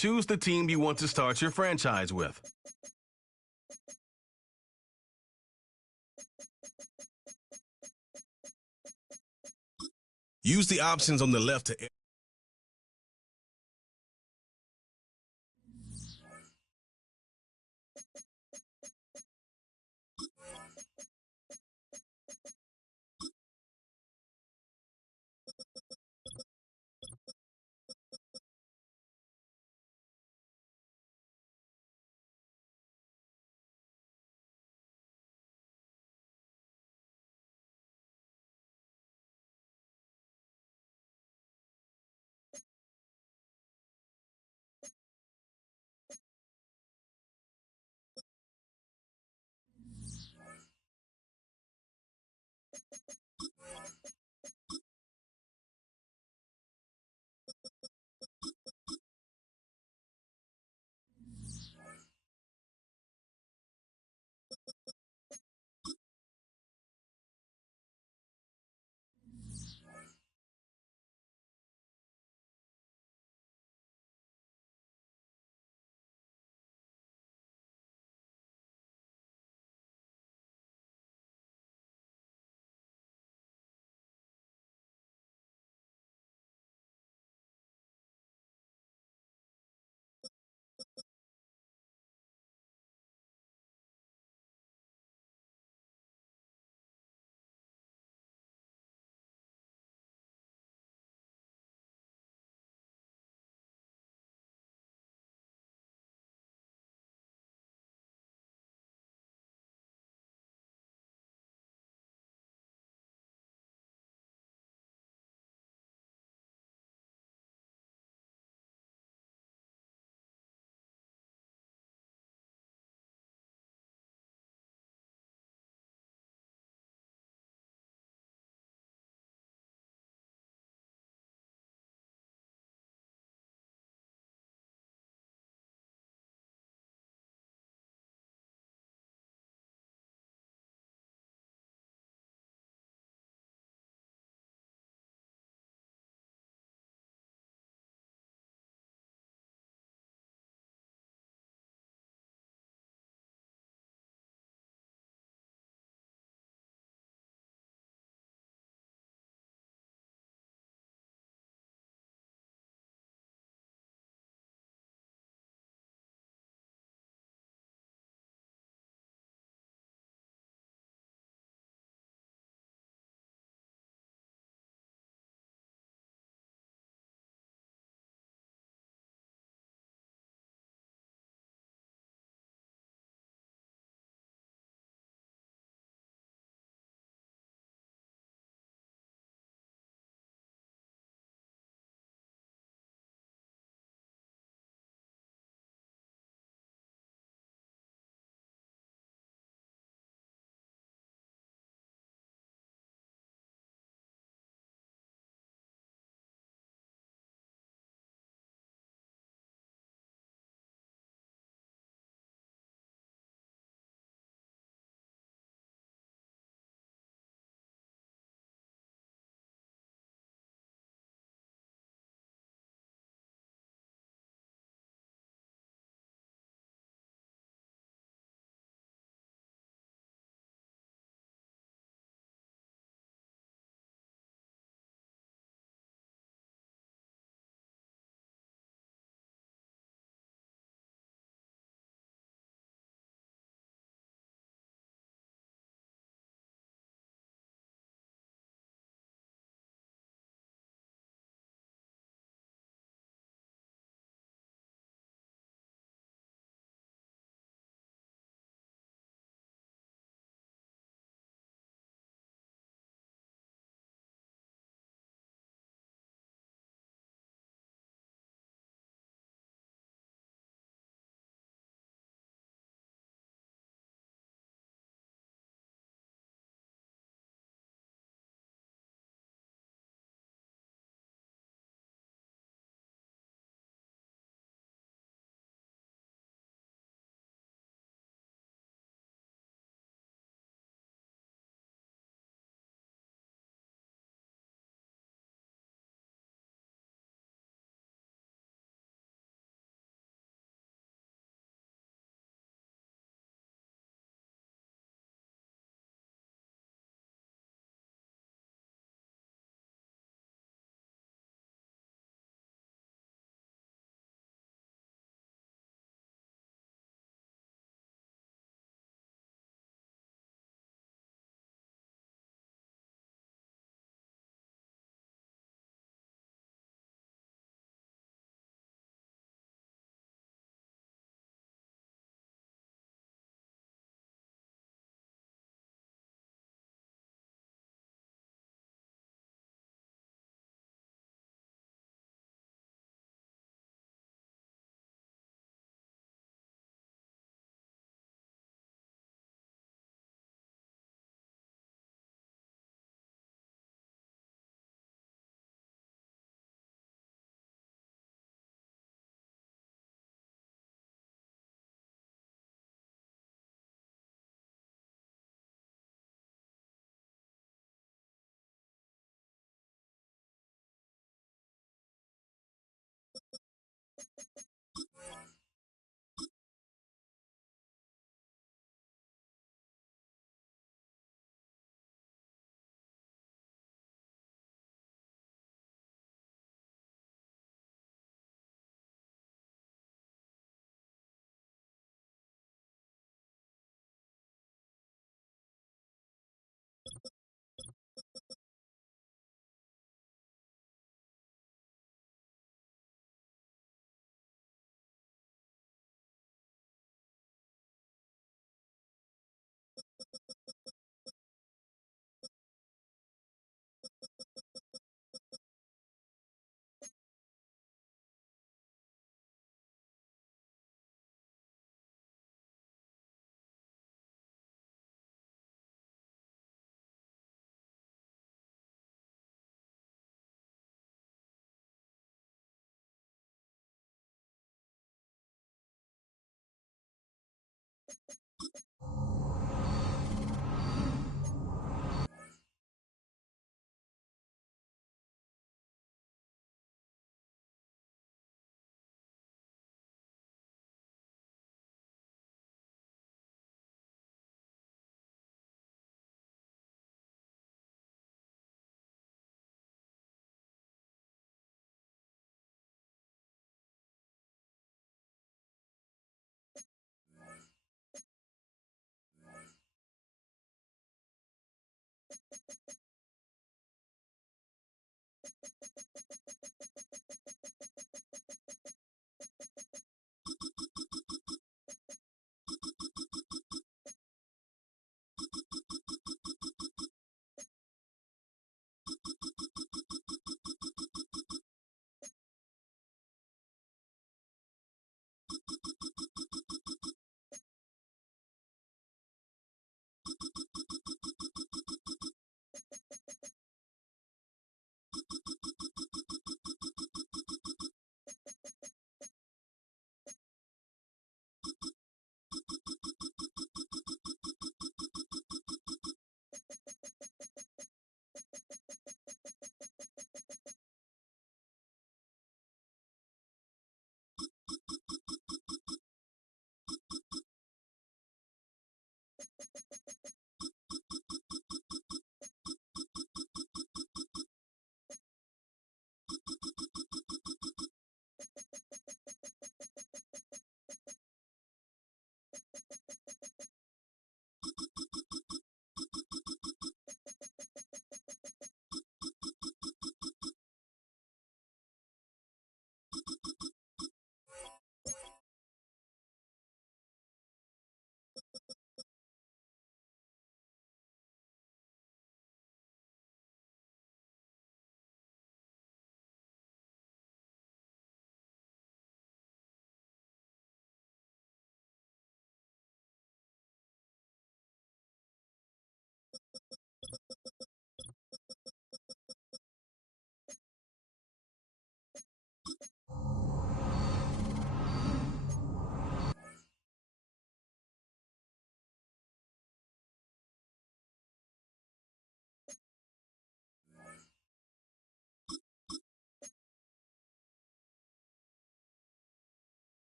Choose the team you want to start your franchise with. Use the options on the left to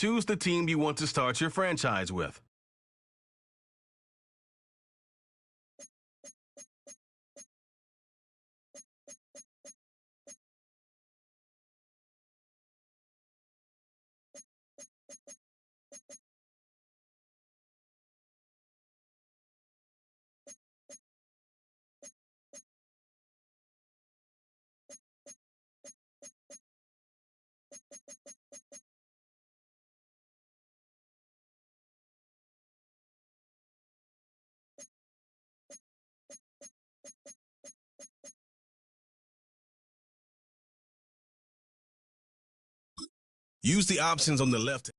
Choose the team you want to start your franchise with. Use the options on the left.